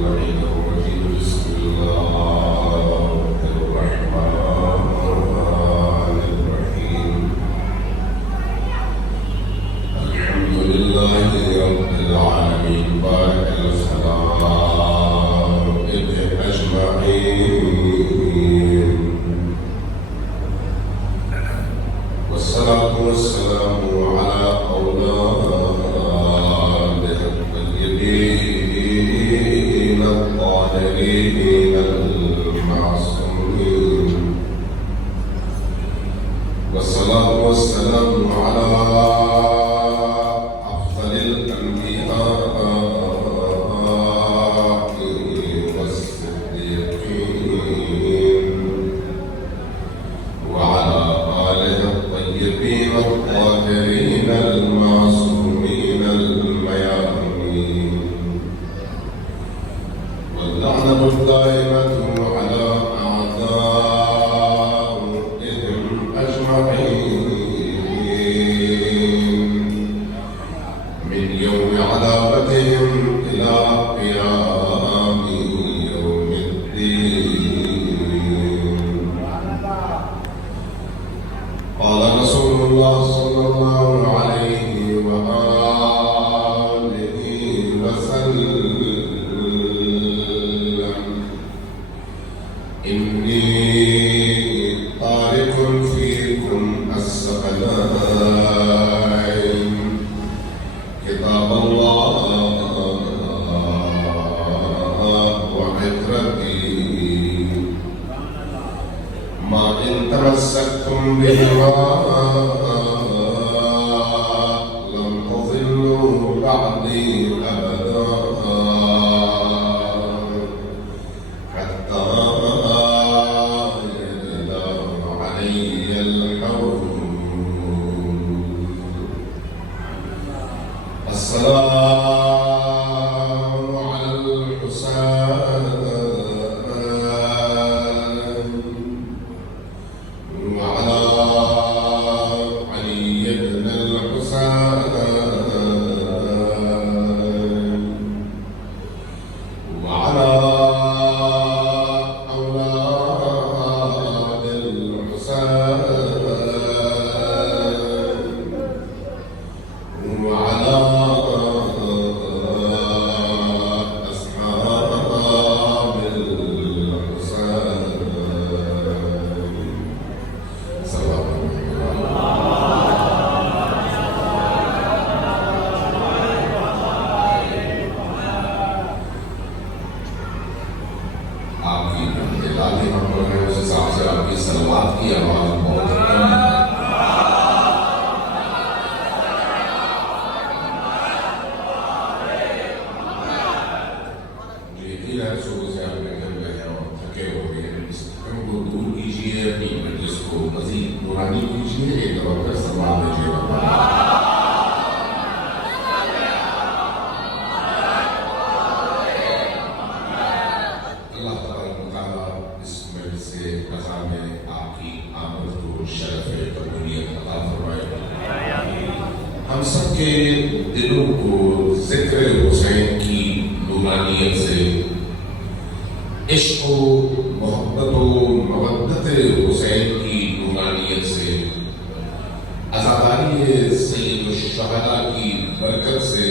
اللعين الرجيم. بسم الله الرحمن الرحيم. الحمد لله رب العالمين بارك السلام أجمعين. والصلاة والسلام على أولاد الطيبين الطاهرين المعصومين. والصلاة والسلام على أفضل الأنبياء والصديقين وعلى آله الطيبين الطاهرين المعصومين الميامين. واللعنة الدائمة على أعدائهم أجمعين من يوم عذابتهم إلى قيام يوم الدين. قال رسول الله صلى الله عليه وآله وسلم: إني تارك فيكم الثقلين كتاب الله وعترتي ما إن تمسكتم بهما لم تضلوا بعدي أبدا حتى يرد علي الحوض. السلام على الحسين وعلى علي بن الحسين وعلى أولاد الحسين وعلى أصحاب الحسين. سلام آپ کی اعلان ہم لوگوں نے اس حساب سے آپ کی صلوات کی آواز بہت کم ہے. یقین ہے صبح سے آپ کے گھر میں ہیں اور تھکے ہو گئے ہیں. اس کم کو دور کیجیے، اپنی مجلس کو مزید نورانی کیجیے. ایک دفعہ پھر سلام دیجیے. اللہ تبارک و تعالیٰ اس مجلس کے فضا میں آپ کی آمد کو شرف قبولیت عطا فرمائے. ہم سب کے دلوں کو ذکر حسین کی نورانیت سے، عشق و محبت و مودت حسین کی نورانیت سے، عزاداری سید الشہداء کی برکت سے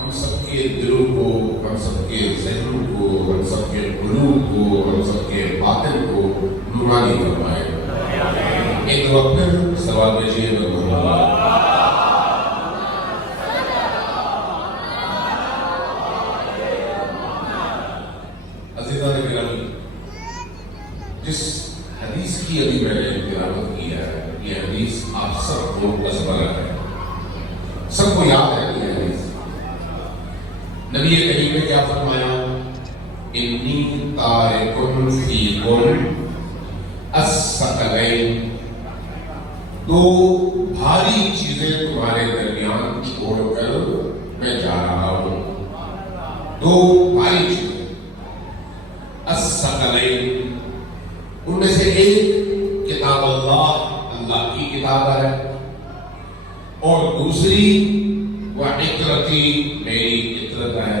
ہم سب کے دلوں کو، ہم سب کے ذہنوں کو، ہم سب کے قلوب کو، ہم سب کے باطن کو نورانی فرمائے. ایک وقت پھر سوال بھیجیے. عزیزان گرامی، جس حدیث کی ابھی میں نے تلاوت کیا ہے، یہ حدیث آپ سب کو ازبر ہے، سب کو یاد ہے. یہ حدیث نبی کریم نے کیا فرمایا؟ انی تارکن فیکم الثقلین، دو بھاری چیزیں تمہارے درمیان چھوڑ کر میں جا رہا ہوں. دو بھاری چیزیں، الثقلین، ان میں سے ایک کتاب اللہ، اللہ کی کتاب ہے، اور دوسری وہ عطرتی، میری عطرت ہے.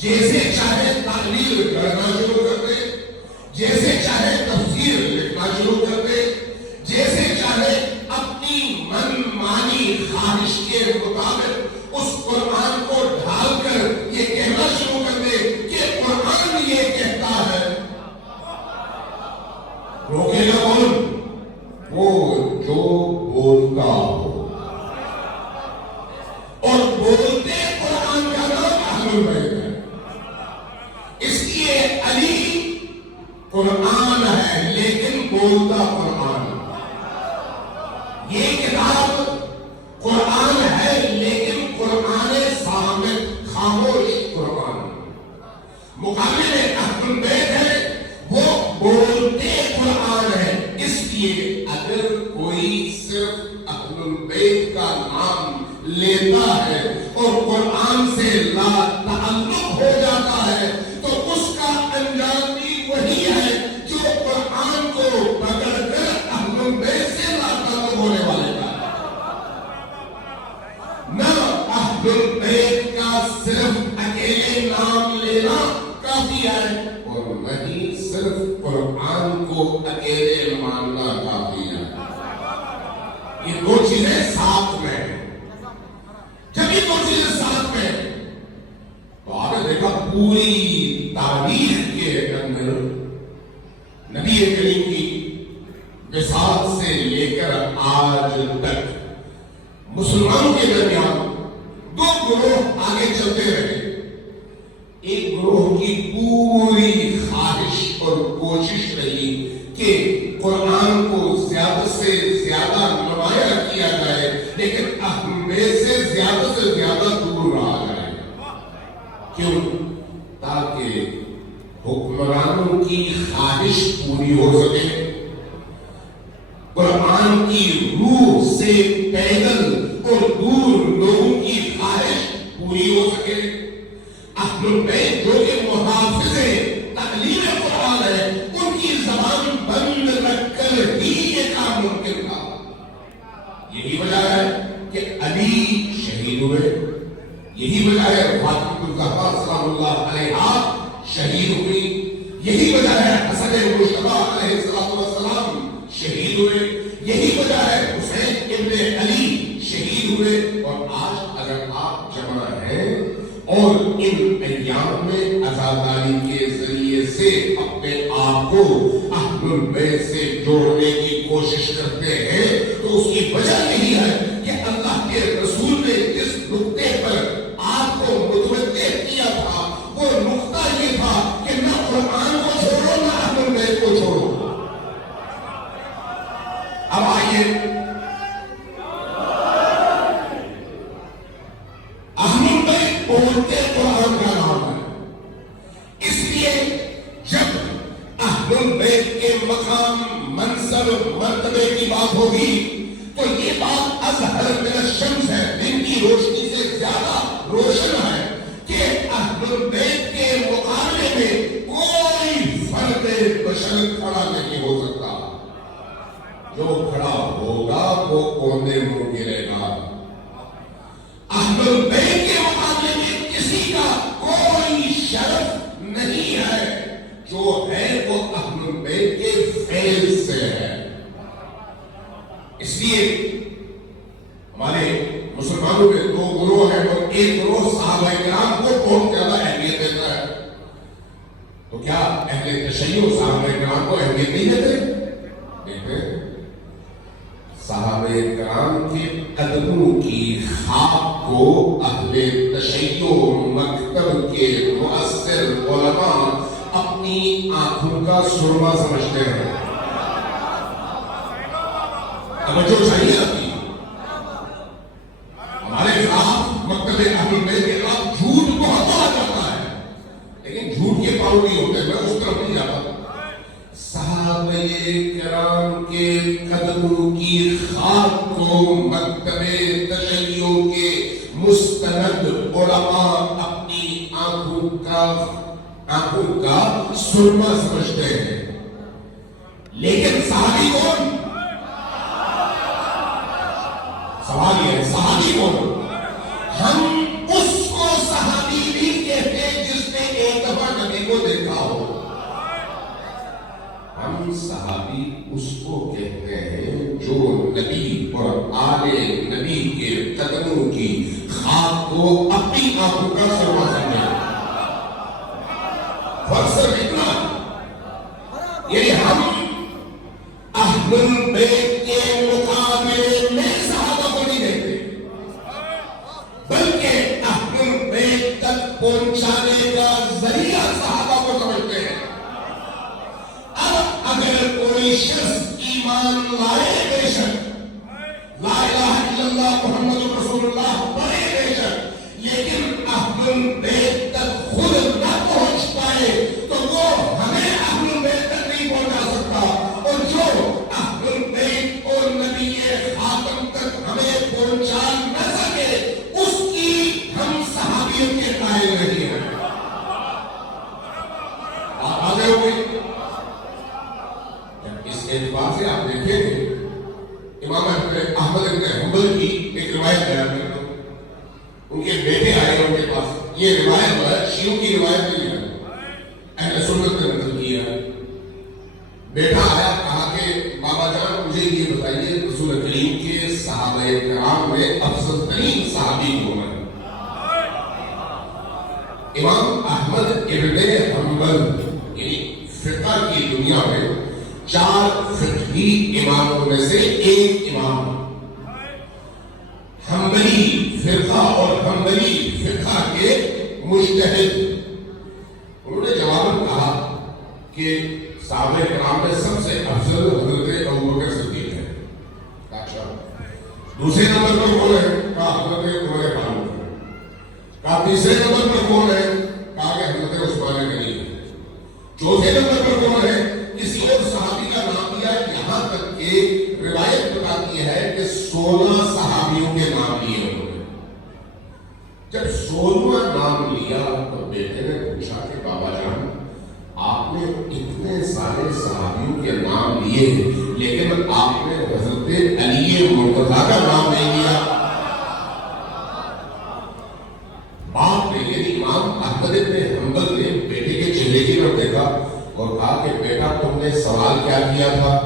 جیسے چاہے تعلیم کرنا شروع کر دے، جیسے چاہے تفسیر لکھنا شروع کر دے، جیسے چاہے اپنی من مانی خواہش کے مطابق اس قرآن کو ڈھال کر یہ کہنا شروع کر دے کہ قرآن یہ کہتا ہے، روکے گا کون؟ وہ جو بولتا ہو، اور بولتے قرآن کا نام اہل البیت ہے۔ اس لیے علی قرآن ہے لیکن بولتا قرآن، یہ کتاب قرآن ہے لیکن قرآن صامت، خاموش قرآن۔ مقابل اہل البیت ہے وہ بولتے قرآن ہے۔ اس لیے اگر کوئی صرف اہل البیت کا نام لیتا ہے اور قرآن سے لا تعلق ہو جاتا ہے تو اس کا انجام بھی وہی ہے جو قرآن کو پکڑ کر اہل البیت سے لا تعلق ہونے والے کا۔ نہ اہل البیت کا صرف اکیلے نام لینا کافی ہے اور نہیں صرف قرآن کو اکیلے ماننا کافی ہے۔ یہ دو چیزیں ساتھ میں ہیں۔ جب یہ دو چیزیں ساتھ میں تو آپ نے دیکھا پوری تاریخ کے اندر نبی کریم کی وصال سے لے کر آج تک مسلمانوں کے درمیان دو گروہ آگے چلتے رہے۔ ایک گروہ کی پوری خواہش اور کوشش رہی کہ قرآن کو زیادہ سے زیادہ نمایاں کیا جائے لیکن اہمیت سے زیادہ دور رہا جائے۔ کیوں؟ تاکہ حکمرانوں کی خواہش پوری ہو سکے، قرآن کی روح سے پیدل اور دور لوگوں کی خواہش پوری ہو سکے۔ اہل البیت جو کہ محافظ تعلیم قرآن ہے ان کی زبان بند رکھ کر ہی یہ کام ممکن تھا۔ یہی وجہ ہے کہ علی شہید ہوئے، یہی وجہ ہے فاطمہ الزہرا سلام اللہ علیہا شہید ہوئی، یہی وجہ ہے حسن مجتبی علیہ السلام شہید ہوئے، یہی وجہ ہے حسین ابن علی شہید ہوئے۔ اور آج اگر آپ جمع ہیں اور ان ایام میں عزاداری کے ذریعے سے اپنے آپ کو اہل البیت سے جوڑنے کی کوشش کرتے ہیں تو اس کی وجہ یہی ہے کہ اللہ کے رسول نے جس نقطے پر آپ کو متوجہ کیا تھا وہ نقطہ یہ تھا کہ نہ قرآن کو چھوڑو نہ اہل البیت کو چھوڑو۔ اب آئیے اہل البیت بولتے قرآن کا نام ہے۔ اس لیے جب اہل البیت کے مقام منصب مرتبے کی بات ہوگی تو یہ بات ازہر من الشمس ہے، دن کی روشنی سے زیادہ روشن ہے کہ اہل البیت کے مقابلے میں کوئی فرد بشر کھڑا نہیں ہو سکتا۔ جو کھڑا ہوگا وہ کونے منہ گرے گا۔ اہل البیت کے مقابلے میں کسی کا کوئی شرف نہیں ہے، جو ہے وہ اہل البیت کے فیض سے ہے۔ اس لیے ہمارے مسلمانوں میں دو گروہ ہیں اور ایک گروہ صحابہ کرام کو بہت زیادہ اہمیت دیتا ہے۔ تو کیا اہل تشیع صحابہ کرام کو اہمیت نہیں دیتے؟ دیتے۔ صحابہ کرام کے قدموں کی خاک کو اہل تشیع مکتب کے مؤثر علماء اپنی آنکھوں کا سرما سمجھتے ہیں۔ توجہ چاہیے آپ کی۔ ہمارے خلاف مکتب اہل بیت کے خلاف جھوٹ بہت بڑا جاتا ہے لیکن جھوٹ کے پاؤں نہیں ہوتے، میں اس طرف نہیں جاتا۔ صحابہ کرام کے قدموں کی خاک کو مکتب تشیع کے مستند علماء اپنی آنکھوں کا سرما سمجھتے ہیں۔ لیکن صحابی کون؟ سوال یہ ہے صحابی کون؟ ہم اس کو صحابی بھی کہتے ہیں جس نے صحابی اس کو کہتے ہیں جو نبی اور آل نبی کے قدموں کی خاک کو اپنی آنکھوں کا سرما سمجھے. فرصت اتنا یعنی ہم اہل البیت کے مقابلے میں صحابہ کو نہیں دیکھتے بلکہ اہل البیت تک پہنچانے کا ذریعہ صحابہ کو سمجھتے ہیں. اب اگر کوئی شخص ایمان لائے بے شک لا الہ الا اللہ محمد رسول اللہ پڑھے بے شک لیکن اہل البیت تک خود نہ پہنچ پائے تو وہ ہمیں اہل البیت تک نہیں پہنچا سکتا. اور جو اہل البیت اور نبی خاتم تک ہمیں پہنچا نہ سکے اس کی ہم صحابیت کے قائل نہیں ہیں. آپ آگے ہوئے اس اعتبار سے آپ دیکھیں امام احمد بن حنبل کی ایک روایت بیان کرتا ہوں. ان کے بیٹے آئے ان کے پاس. یہ روایت شیعوں کی روایت نہیں ہے, اہل سنت نے نقل کی ہے. بیٹا آیا کہا کہ بابا جان مجھے یہ بتائیے رسول کریم کے صحابہ کرام میں افضل ترین صحابی کون ہے؟ امام احمد ابن حنبل یعنی فقہ کی دنیا میں 4 فقہی اماموں میں سے ایک امام حنبلی فرقہ اور حنبلی فقہ کے مجتہد. انہوں نے جواب کہا کہ صحابہ کرام میں سب سے افضل حضرت ابوبکر صدیق ہے. اچھا دوسرے نمبر پر کون ہے؟ کہا حضرت عمر فاروق. کہا تیسرے نمبر پر کون ہے؟ کہا کہ حضرت عثمان غنی. چوتھے نمبر پر کون ہے؟ کسی اور صحابی کا نام دیا. یہاں تک کہ روایت بتاتی ہے کہ 16 صحابیوں کے نام لیے انہوں نے. جب 16واں نام لیا تو بیٹے نے پوچھا کہ بابا جان آپ نے اتنے سارے صحابیوں کے نام لیے لیکن آپ نے حضرت علی مرتضیٰ کا نام نہیں لیا. باپ نے یعنی امام احمد بن حنبل نے بیٹے کے چہرے کی طرف دیکھا اور کہا کہ بیٹا تم نے سوال کیا کیا تھا؟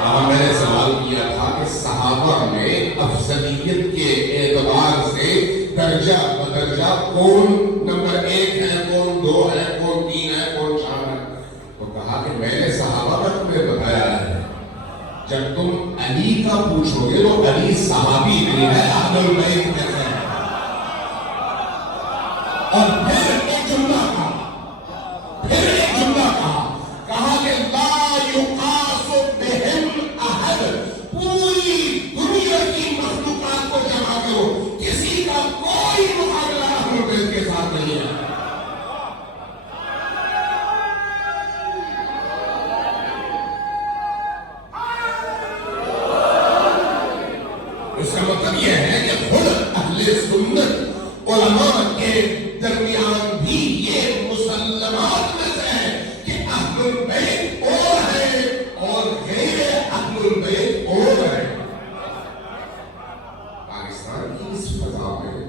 کہا میں نے سوال کیا تھا کہ صحابہ میں افضلیت کے اعتبار سے درجہ بدرجہ کون نمبر 1 ہے, کون 2 ہے, کون 3 ہے, کون 4 ہے. تو کہا کہ میں نے صحابہ کا تمہیں بتایا ہے. جب تم علی کا پوچھو گے تو علی صحابی نہیں ہے, اہل البیت میں سے. اور پھر ایک جملہ کہا کہ لا یقاس بہم احد. پوری دنیا کی مخلوقات کو جمع کرو, کسی کا کوئی مقابلہ اہل بیت کے ساتھ نہیں ہے. اس کا مطلب یہ ہے کہ خود اہل سنت علماء کے درمیان بھی یہ مسلمات میں سے ہے کہ اہل البیت اور ہے اور غیر اہل البیت اور ہے. پاکستان کی اس فضا میں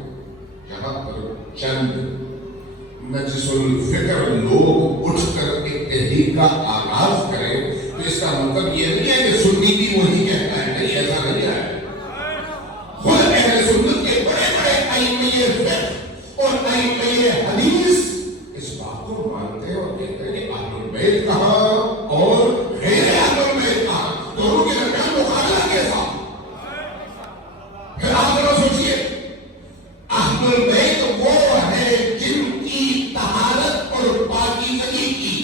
جہاں پر چند نجس الفکر لوگ اٹھ کر ایک تحریک کا آغاز کریں تو اس کا مطلب یہ نہیں ہے کہ سنی بھی وہی کہتا ہے. نہیں, ایسا نہیں ہے. خود اہل سنت کے بڑے بڑے ائمہ فقہ اور ائمہ حدیث اس بات کو مانتے ہیں اور کہتے ہیں کہ اہل البیت کہاں اور غیر اہل البیت کہاں, دونوں کے درمیان مقابلہ کیسا. پھر آپ ذرا سوچیے, اہل البیت وہ ہے جن کی طہارت اور پاکیزگی کی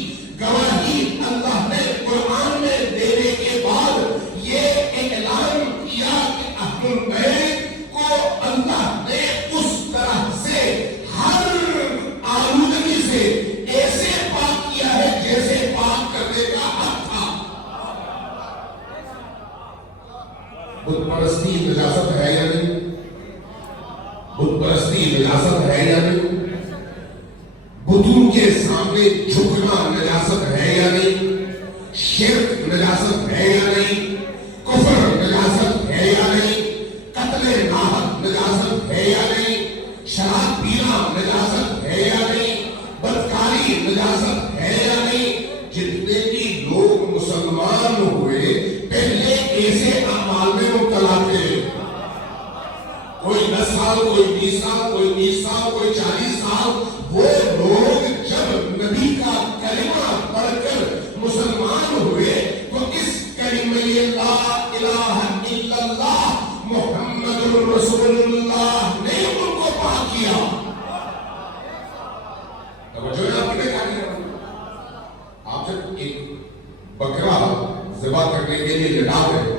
گواہی اللہ نے قرآن میں دینے کے بعد یہ اعلان کیا کہ اہل البیت کو اللہ نے اس طرح سے ہر آلودگی سے ایسے پاک کیا ہے جیسے پاک کرنے کا حق تھا. بت پرستی نجاست ہے یا نہیں؟ بت پرستی نجاست ہے یا نہیں؟ بتوں کے سامنے جھکنا نجاست ہے یا نہیں؟ شرک نجاست ہے یا نہیں؟ کفر نجاست ہے یا نہیں؟ قتل ناحق نجاست ہے یا نہیں؟ شراب پینا نجاست ہے یا نہیں؟ بدکاری نجاست ہے یا نہیں؟ جتنے بھی لوگ مسلمان ایسے اعمال میں مبتلا تھے. کوئی 10 سال، کوئی 20 سال، کوئی 30 سال، کوئی 40 سال. وہ لوگ جب نبی کا کلمہ پڑھ کر مسلمان ہوئے تو اس کلمہ لا الہ الا اللہ محمد رسول اللہ نے ان کو پاک کیا. توجہ ہے آپ نے کیا کیا؟ آپ جب ایک بکرا ذبح کرنے کے لیے لٹا دیں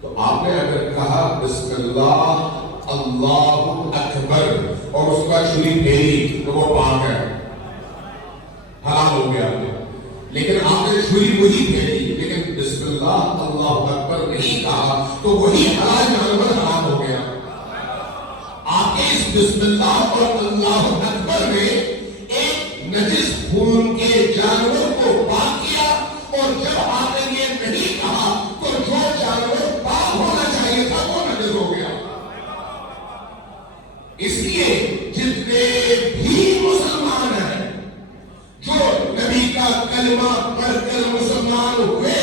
تو آپ نے اگر کہا بسم اللہ اللہ اکبر اور اس کا چھری پھیری تو وہ پاک ہے، حلال ہو گیا. لیکن آپ نے چھری وہی پھیری لیکن بسم اللہ اللہ اکبر نہیں کہا تو وہی حلال جانور حرام ہو گیا. آپ کے اس بسم اللہ اور اللہ اکبر نے ایک نجس خون کے جانور کو پاک کیا. اور جب آپ نے یہ نہیں کہا تو جو جانور پاک ہونا چاہیے تھا وہ نجس ہو گیا. اس لیے جتنے بھی مسلمان ہیں جو نبی کا کلمہ پڑھ کر مسلمان ہوئے،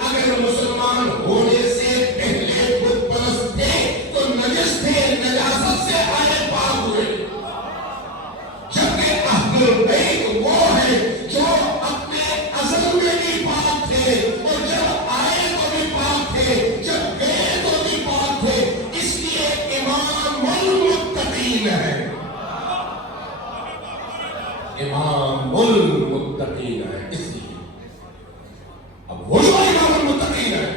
اگر مسلمان ہونے سے پہلے بت پرست تھے تو نجس تھے، نجاست سے آئے پاک ہوئے. جبکہ اہل البیت وہ ہے جو اپنے ازل میں بھی پاک تھے اور جب آئے تو بھی پاک تھے، جب گئے تو بھی پاک تھے. اس لیے امام المتقین ہے، امام المتقین ہے. اس لیے اب وہ جو امام المتقین ہے،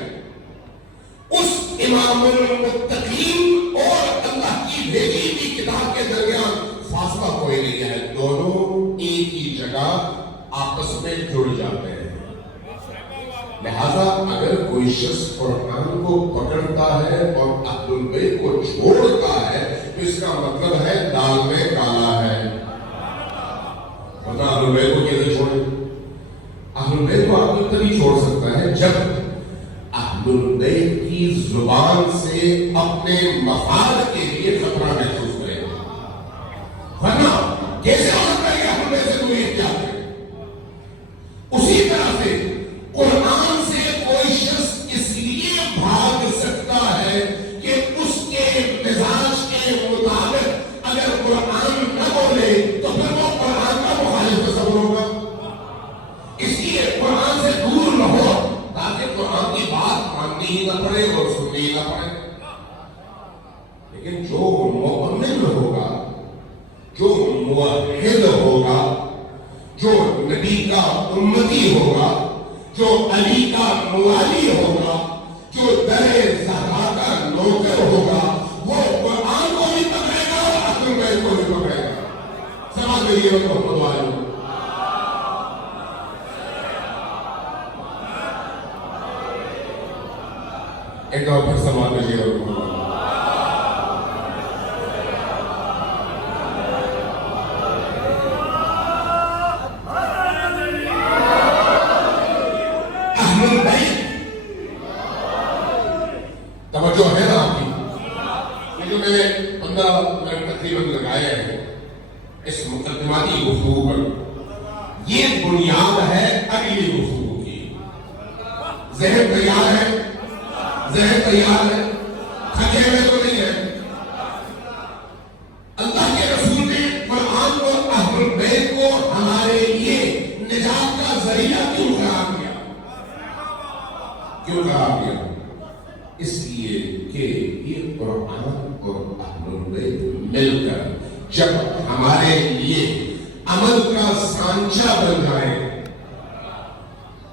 اس امام المتقین اور اللہ کی بھیجی ہوئی کتاب کے درمیان فاصلہ کوئی نہیں ہے. دونوں ایک ہی جگہ آپس میں جڑ جاتے ہیں. لہذا اگر کوئی شخص قرآن کو پکڑتا ہے اور اہل البیت کو چھوڑتا ہے تو اس کا مطلب ہے دال میں کالا ہے. ورنہ اہل البیت کو کیسے چھوڑے؟ اہل البیت کو آدمی تبھی چھوڑ سکتا ہے جب اہل البیت کی زبان سے اپنے مفاد کے لیے خطرہ محسوس کرے. ورنہ کیسے ہو سکتا ہے کہ اہل البیت سے کوئی احتیاط کرے؟ اسی طرح سے قرآن سے کوئی شخص اس لیے بھاگ سکتا ہے کہ اس کے مزاج کے مطابق اگر قرآن نہ بولے تو پھر وہ قرآن کا مخالف تصور ہوگا. اس لیے قرآن سے دور رہو تاکہ قرآن کی بات ماننی ہی نہ پڑے اور سننی ہی نہ پڑے. لیکن جو مؤمن ہوگا، جو موحد ہوگا، جو نبی کا امتی ہوگا، جو علی کا موالی ہوگا، جو در زہرا کا نوکر ہوگا، وہ قرآن کو بھی پکڑے گا اور اہل البیت کو بھی پکڑے گا. سمجھ گئی ہے محمد والے؟ ایک اور پھر سمجھ گئی ہے. توجہ ہے نا آپ کی؟ یہ جو میں نے 15 منٹ تقریباً لگائے ہیں اس مقدماتی گفتگو پر، یہ بنیاد ہے اگلی گفتگو کی. ذہن تیار ہے؟ ذہن تیار ہے؟ تھکے ہوئے تو نہیں ہے؟ اللہ کے رسول نے قرآن اور اہل البیت کو ہمارے لیے نجات کا ذریعہ کیوں قرار دیا؟ کیوں قرار دیا؟ اس لیے کہ یہ قرآن اور اہل البیت مل کر جب ہمارے لیے عمل کا سانچہ بن جائے،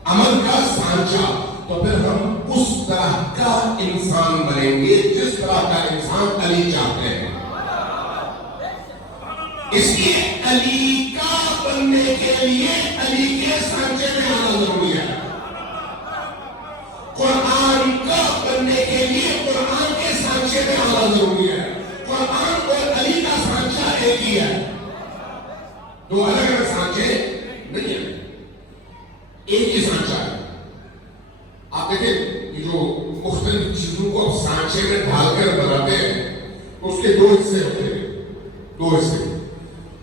عمل کا سانچہ، تو پھر ہم اس طرح کا انسان بنیں گے جس طرح کا انسان علی چاہتے ہیں. اس لیے علی کا بننے کے لیے علی کے سانچے میں آنا ضروری ہے. قرآن کا بننے کے لیے قرآن کے سانچے میں آنا ضروری ہے. قرآن اور علی کا سانچہ ایک ہی ہے، دو الگ الگ سانچے نہیں ہیں، ایک ہی سانچہ ہے. آپ دیکھیں یہ جو مختلف چیزوں کو سانچے میں ڈھال کر بناتے ہیں اس کے دو حصے ہوتے ہیں، دو حصے.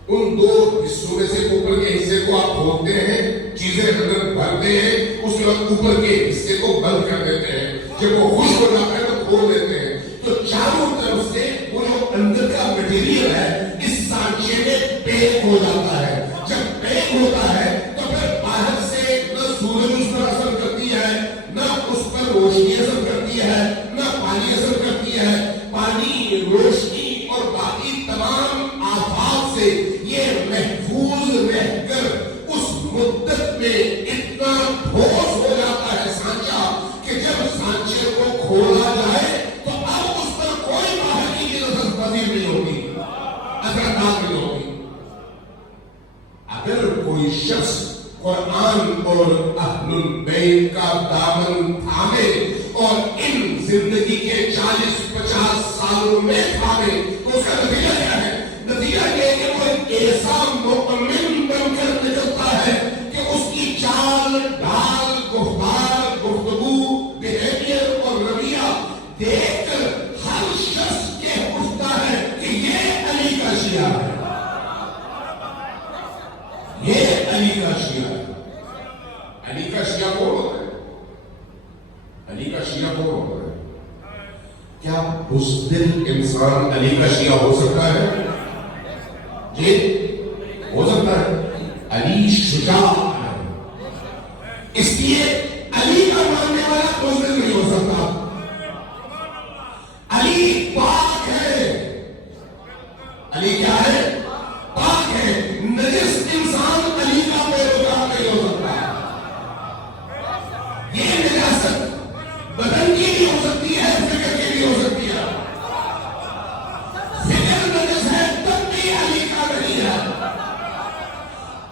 ان دو حصوں میں سے اوپر کے حصے کو آپ کھولتے ہیں، چیزیں اندر بھرتے ہیں، اس کے بعد اوپر کے حصے کو بند کر دیتے ہیں. جب وہ خوش ہو جاتا ہے تو کھول دیتے ہیں، تو چاروں طرف سے وہ جو اندر کا مٹیریل ہے اس سانچے میں پیک ہو جاتا ہے. جب پیک ہوتا ہے تو پھر باہر سے نہ سورج اس پر اثر کرتی ہے، نہ اس پر روشنی اثر کرتی ہے، نہ پانی اثر کرتی ہے. پانی، روشنی اور باقی تمام آفات سے یہ محفوظ رہ کر اس مدت میں اتنا ٹھوس ہو جاتا ہے سانچہ کہ جب سانچے کو کھولا جائے تو اب اس پر کوئی باہر کی اثر پذیر نہیں ہوگی، اثرات نہیں ہوگی. اگر کوئی شخص قرآن اور اہل البیت کا دامن تھامے اور ان زندگی کے 40-50 سالوں میں تھامے تو اس کا نتیجہ کیا ہے؟ نتیجہ یہ کہ وہ ایسا مؤمن بن کر نکلتا ہے کہ اس کی چال ڈال، گفتار، گفتگو، بیہیویئر اور رویہ دیکھ کر ہر شخص کہہ اٹھتا ہے کہ یہ علی کا شیعہ ہے، یہ علی کا شیعہ ہے. علی کا شیعہ کون ہوتا ہے؟ علی کا شیعہ کون ہوتا ہے؟ کیا بزدل انسان علی کا شیعہ ہو سکتا ہے؟ جی ہو سکتا ہے. علی شجاع ہے، اس لیے علی کا ماننے والا بزدل نہیں ہو سکتا. علی پاک ہے. علی کیا ہے؟ پاک ہے. نجس انسان علی کا پیروکار نہیں ہو سکتا. یہ نجاست بدن کی بھی ہو سکتی ہے، فکر کی بھی ہو سکتی ہے. فکر نجس ہے تب بھی علی کا نہیں ہے،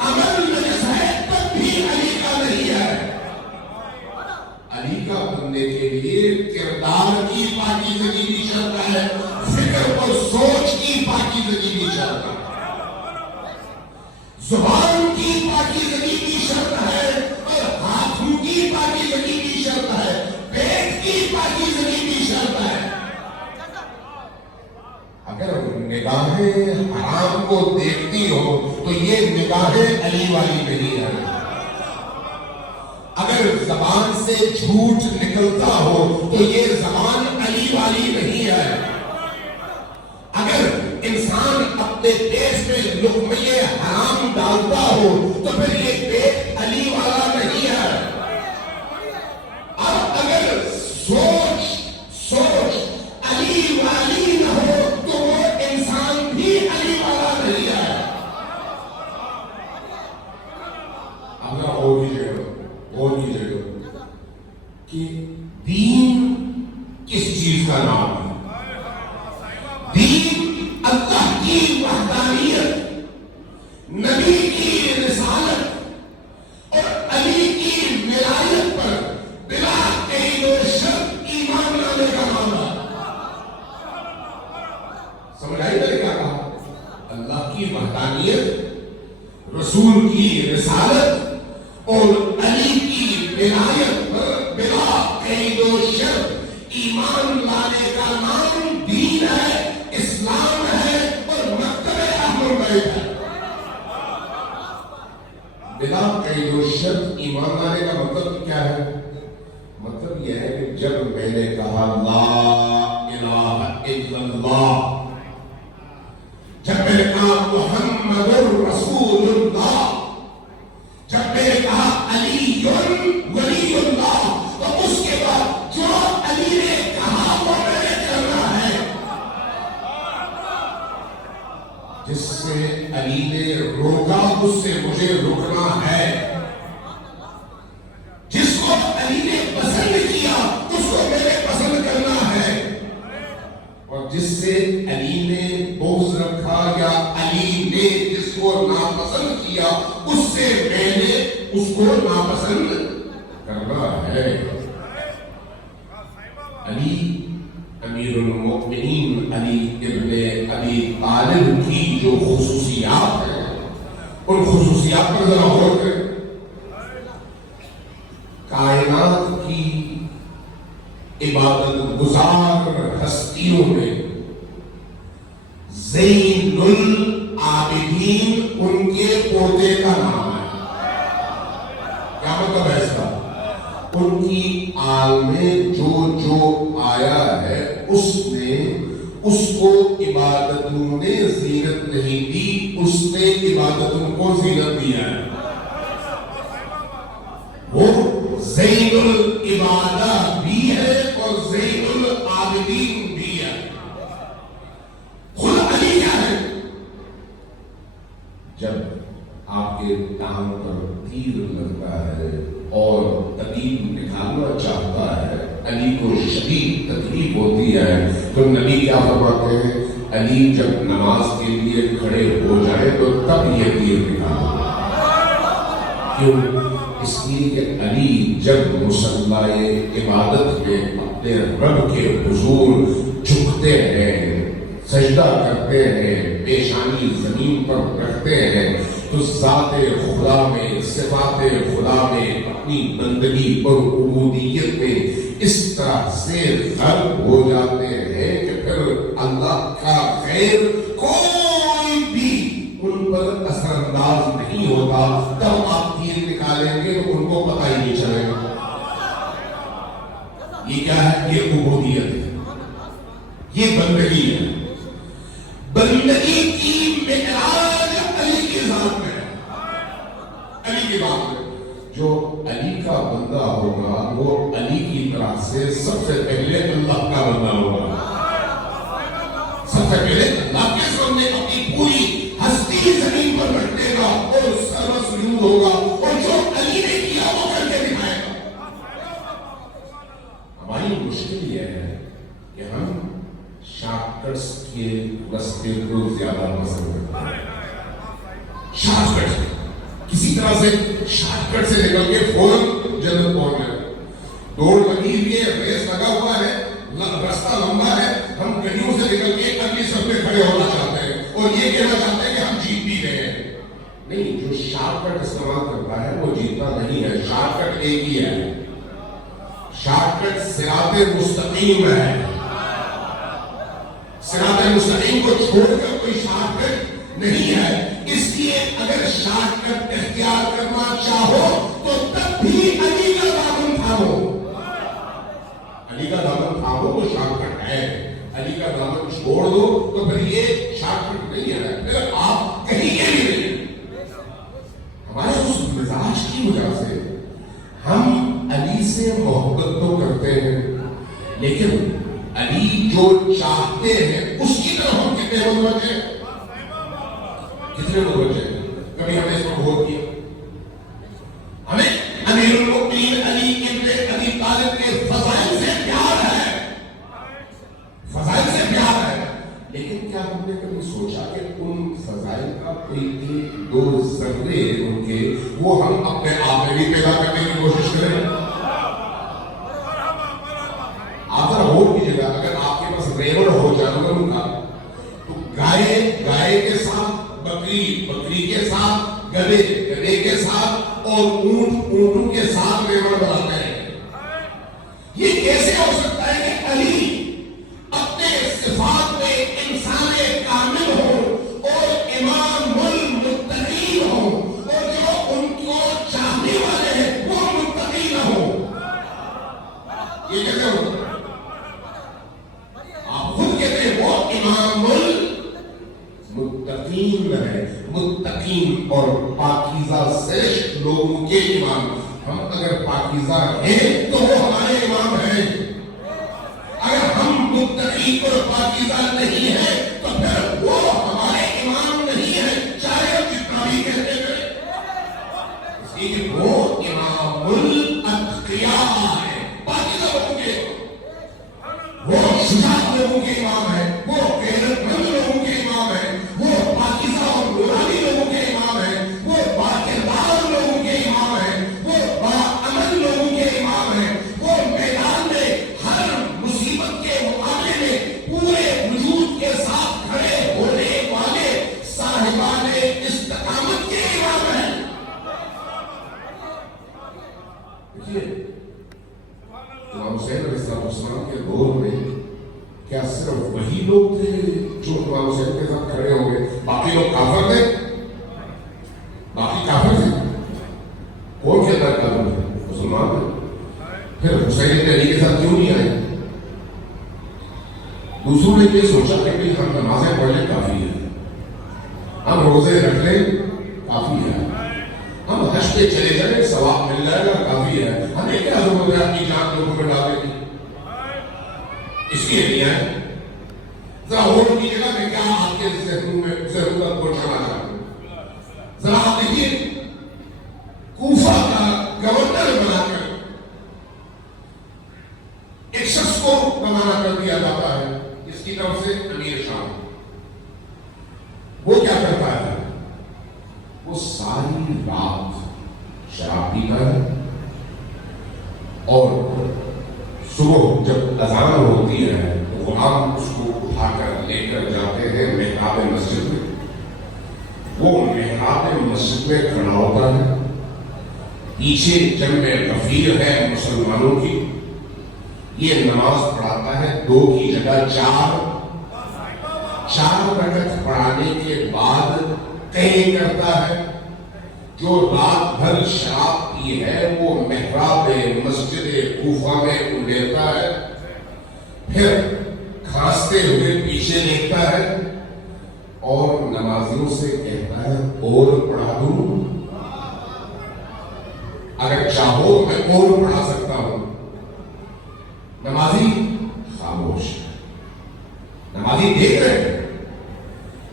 عمل نجس ہے تب بھی علی کا نہیں ہے. علی کا بننے کے لیے کردار کی پاکیزگی بھی شرط ہے، فکر اور سوچ کی پاکیزگی بھی شرط ہے، زبان کی پاکیزگی بھی شرط ہے، اور ہاتھوں کی پاکیزگی بھی شرط ہے، پیٹ کی پاکیزگی بھی شرط ہے. اگر نگاہیں حرام کو دیکھتی ہو تو یہ نگاہیں علی والی نہیں ہے. اگر زبان سے جھوٹ نکلتا ہو تو یہ زبان علی والی نہیں ہے. اگر انسان اپنے پیٹ میں لقمے حرام ڈالتا ہو تو پھر یہ پیٹ علی والا نہیں ہے. اور اگر سوچ علی والی نہ ہو تو وہ انسان بھی علی والا نہیں ہے. اگر اور کیجئے گا کہ دین کس چیز کا نام ہے؟ دین اللہ کی وحدانیت، نبی کی رسالت اور علی کی ولایت پر بلا قید و شرط ایمان لانے کا نام ہے. سمجھ آئی میں نے کیا کہا؟ اللہ کی وحدانیت، رسول کی رسالت اور علی کی ولایت پر بلا قید و شرط ایمان لانے کا نام دین ہے، اسلام ہے اور مکتب اہل البیت ہے. بلا قید و شرط ایمان لانے کا مطلب کیا ہے؟ مطلب یہ ہے کہ جب میں نے کہا لا الہ الا اللہ، جب میں نے کہا محمد رسول اللہ، جب میں نے کہا علی ولی اللہ، تو اس کے بعد جو علی نے کہا وہ میں نے کرنا ہے. جس سے علی نے روکا اس سے مجھے رکنا ہے. جس کو علی نے پسند کیا اس کو میں نے پسند کرنا ہے. اور جس سے علی نے بغض رکھا یا علی نے جس کو ناپسند کیا اس سے میں نے اس کو ناپسند کرنا ہے. علی امیر المؤمنین علی ابن ابی طالب کی جو خصوصیات ہیں ان خصوصیات پر ذرا غور کریں. کائنات کی عبادت گزار ہستیوں میں زین العابدین ان کے پوتے کا نام ہے. کیا مطلب ہے اس کا؟ ان کی آل میں جو جو آیا ہے اس نے اس کو عبادتوں نے زینت نہیں دی، اس نے عبادتوں کو زینت دیا ہے. وہ زین العبادہ بھی ہے اور زین العابدین بھی ہے. خود علی کیا ہے؟ جب آپ کے ٹانگ پر تیر لگتا ہے اور طبیب نکالنا چاہتا ہے، علی کو شدید تکلیف ہوتی ہے، تو نبی کیا فرماتے ہیں؟ علی جب نماز کے لیے کھڑے ہو جائے تو تب یہ تیر نکالو. کیوں؟ اس لیے کہ علی جب مصلی عبادت میں اپنے رب کے حضور جھکتے ہیں، سجدہ کرتے ہیں، پیشانی زمین پر رکھتے ہیں، تو ذات خدا میں، صفات خدا میں، اپنی بندگی اور عبودیت میں اس طرح سے غرق ہو جاتے ہیں کہ پھر اللہ کا خیر کوئی بھی ان پر اثر انداز نہیں ہوتا. تب آپ تیر نکالیں گے تو ان کو پتہ ہی نہیں چلے گا. یہ کیا ہے؟ یہ عبودیت ہے، یہ بندگی ہے. بندگی کی معراج علی کی ذات میں ہے، علی کی بات میں. جو علی کا بندہ ہوگا وہ علی کی طرف سے سب سے پہلے اللہ کا بندہ ہوگا. سب سے پہلے اللہ کے سامنے اپنی پوری ہستی زمین پر رکھ دے گا اور سر سجود ہوگا، اور جو علی نے کیا وہ کر کے دکھائے گا. ہماری مشکل یہ ہے کہ ہم شارٹ کٹس کے راستے کو زیادہ پسند کرتے ہیں. شارٹ کٹ، کسی طرح سے شارٹ کٹ سے نکل کے فوراً جنت پہنچ جائے. دوڑ لگی ہوئی ہے، ریس لگا ہوا ہے، راستہ لمبا ہے، ہم گلیوں سے نکل کے اگلی سب میں کھڑے ہونا چاہتے ہیں اور یہ کہنا چاہتے ہیں کہ ہم جیت بھی گئے ہیں. نہیں، جو شارٹ کٹ استعمال کرتا ہے وہ جیتنا نہیں ہے. شارٹ کٹ ایک ہی ہے، شارٹ کٹ صراط مستقیم ہے. صراط مستقیم کو چھوڑ کر کوئی شارٹ کٹ نہیں ہے. اس لیے اگر شارٹ کٹ اختیار کرنا چاہو تو تب بھی علی کا دامن تھامو. علی کا دامن تھامو تو شارٹ کٹ ہے. علی کا دامن چھوڑ دو تو پھر یہ شارٹ کٹ نہیں ہے، پھر آپ کہیں کے بھی نہیں. ہمارے اس مزاج کی وجہ سے ہم علی سے محبت تو کرتے ہیں، لیکن علی جو چاہتے ہیں اس کی طرف ہم کتنے متوجہ ہیں؟ کتنے متوجہ ہیں؟ کبھی ہم نے اس کو غور کیا؟ ہمیں امیر المؤمنین علی ابن ابی طالب کے فضائل سے پیار ہے، فضائل سے پیار ہے، لیکن کیا ہم نے کبھی سوچا کہ ان فضائل کا کوئی ایک دو ذرے ان کے وہ ہم اپنے آپ میں بھی پیدا کرنے کی کوشش کریں؟ آپ ذرا غور کیجیے گا، اگر آپ کے پاس ریوڑ ہو جانوروں کا تو گائے کے ساتھ بکری کے ساتھ گدھے کے ساتھ اور اونٹوں کے ساتھ ریوڑ بناتے ہیں. یہ کیسے ہو سکتا ہے کہ علی اپنے صفات میں انسان کامل ہو اور امام المتقین ہو اور جو ان کو چاہنے والے ہیں وہ متقی نہ ہو؟ یہ کیسے ہو؟ آپ خود کہتے ہیں وہ امام المتقین ہے، متقین اور پاکیزہ سرشت لوگوں کے امام. ہم اگر پاکیزہ ہیں تو وہ ہمارے امام ہیں. اگر ہم متقی اور پاکیزہ نہیں ہیں تو پھر وہ ہمارے امام نہیں ہیں، چاہے ہم جتنا بھی کہتے ہیں. اس لیے وہ امام الاتقیاء ہے، پاکیزہ لوگوں کے، وہ شجاع لوگوں کے امام ہے، وہ غیرت مند لوگوں کے امام ہے، وہ پاکیزہ اور نورانی لوگوں کے امام ہے، وہ باکردار لوگوں کے امام ہے، وہ باعمل لوگوں کے امام ہے، وہ میدان میں ہر مصیبت کے مقابلے میں پورے وجود کے ساتھ کھڑے ہونے والے صاحبان استقامت کے امام ہیں. دیکھیے امام حسین علیہ السلام کے دور میں کیا صرف وہی لوگ تھے جو امام حسین کے ساتھ کھڑے ہو گئے؟ باقی لوگ کافر تھے؟ باقی کافر تھے؟ کون کہتا ہے کافر تھے؟ مسلمان تھے. پھر حسین ابن علی کے ساتھ کیوں نہیں آئے؟ دوسروں نے یہ سوچا کہ بھئی ہم نمازیں پڑھ لیں کافی ہے، ہم روزے رکھ لیں کافی ہے، ہم حج پہ چلے جائیں ثواب مل جائے گا کافی ہے، ہمیں کیا ضرورت ہے اپنی جان لوگوں میں ڈالنے کی؟ اس لیے نہیں ہے ذرا اور کی جگہ میں کیا آپ کے ذہنوں میں ضرورت کو چھوڑا چاہوں، ذرا آپ دیکھیے کوفہ کا گورنر بنا کر ایک شخص کو روانہ کر دیا جاتا ہے اس کی طرف سے امیر شام، وہ کیا کرتا ہے؟ وہ ساری رات شراب پیتا ہے اور صبح جب اذان ہوتی ہے تو غلام اس کو اٹھا کر لے کر جاتے ہیں محراب مسجد میں، وہ محراب مسجد میں کھڑا ہوتا ہے، پیچھے جنب غفیر ہے مسلمانوں کی، یہ نماز پڑھاتا ہے 2 کی جگہ 4 رکعت پڑھانے کے بعد کہیں کرتا ہے جو رات بھر شراب پی ہے وہ محراب مسجد کوفہ میں لیتا ہے، پھر کھانستے ہوئے پیچھے دیکھتا ہے اور نمازیوں سے کہتا ہے اور پڑھا دوں، اگر چاہو میں اور پڑھا سکتا ہوں۔ نمازی خاموش ہے، نمازی دیکھ رہے ہیں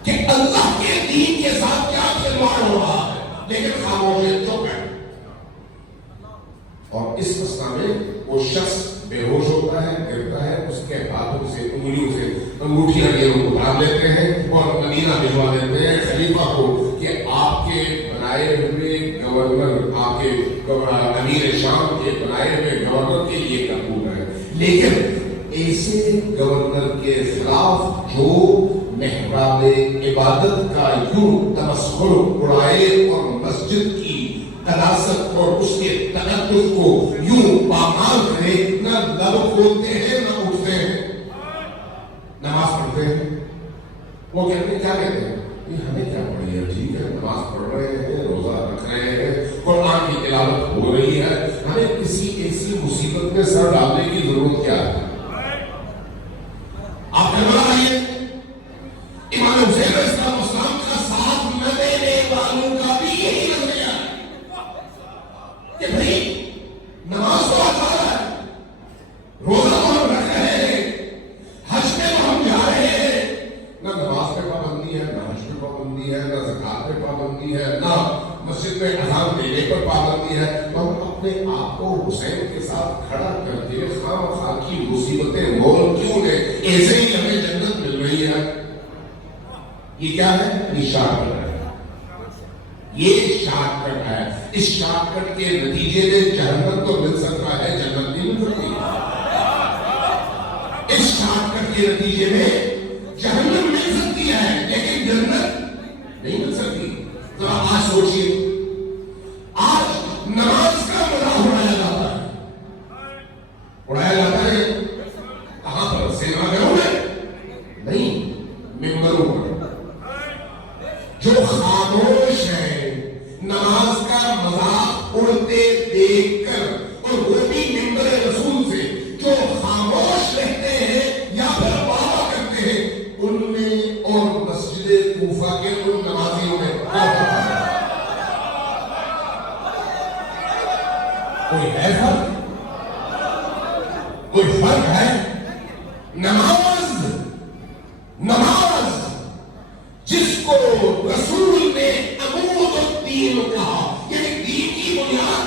کہ اللہ کے دین کے ساتھ کیا کھلواڑ ہو رہا ہے، لیکن خاموش ہے، چپ ہے۔ اور اس مسئلہ میں وہ شخص بے ہوش ہوتا ہے، گرتا ہے، اس کے ہاتھوں سے انگلیوں سے انگوٹھیاں یہ اتار لیتے ہیں اور مدینہ بھجوا دیتے ہیں خلیفہ کو کہ آپ کے بنائے ہوئے گورنر، آپ کے امیر شام کے بنائے ہوئے گورنر کے لیے قبول ہے، لیکن ایسے گورنر کے خلاف جو محراب عبادت کا یوں تمسخر اڑائے اور مسجد کی قداست اور اس کے تقدس کو یوں پامال کرے، نہ لب کھولتے ہیں نہ اٹھتے ہیں، نماز پڑھتے ہیں۔ وہ کہتے ہیں کیا کہتے ہیں؟ ہمیں کیا پڑھی ہے، ٹھیک ہے نماز پڑھ رہے ہیں، روزہ رکھ رہے ہیں، قرآن کی تلاوت ہو رہی ہے، ہمیں کسی ایسی مصیبت میں سر ڈالنے کی ضرورت کیا ہے؟ آپ نے بتائیے امام حسین علیہ السلام کا ساتھ نہ دینے والوں کا بھی یہی نظریہ کہ بھائی نماز تو آتا ہے، روزہ تو ہم رکھ رہے ہیں، حج پہ تو ہم جا رہے ہیں، نہ نماز پہ پابندی ہے، نہ حج پہ پابندی ہے، نہ زکات پہ پابندی ہے، نہ مسجد میں اذان دینے پر پابندی ہے، ہم اپنے آپ کو حسین کے ساتھ کھڑا کر کے خام خواہ کی مصیبتیں مول کیوں لیں؟ ایسے ہی ہمیں جنت مل رہی ہے۔ یہ کیا ہے؟ یہ شارٹ کٹ ہے، یہ شارٹ کٹ ہے، اس شارٹ کٹ کے نتیجے میں جہنم تو مل سکتا ہے، جنت نہیں مل سکتی۔ اس شارٹ کٹ کے نتیجے میں جہنم مل سکتی ہے لیکن جنت نہیں مل سکتی۔ ذرا آج سوچیے، آج نماز کا مذاق اڑایا جاتا ہے، اڑایا جاتا ہے کہاں پر؟ سینما گھروں میں نہیں، ممبروں پر۔ جو خاموش ہے نماز کا مذاق اڑتے دیکھ کر، اور وہ بھی ممبر رسول سے، جو خاموش رہتے ہیں یا پھر وعدہ کرتے ہیں، ان میں اور مسجد کوفہ کے ان نمازیوں میں کوئی ہے فرق؟ کوئی فرق ہے؟ نماز جس کو رسول نے عمود الدین کہا، یعنی دین کی بنیاد،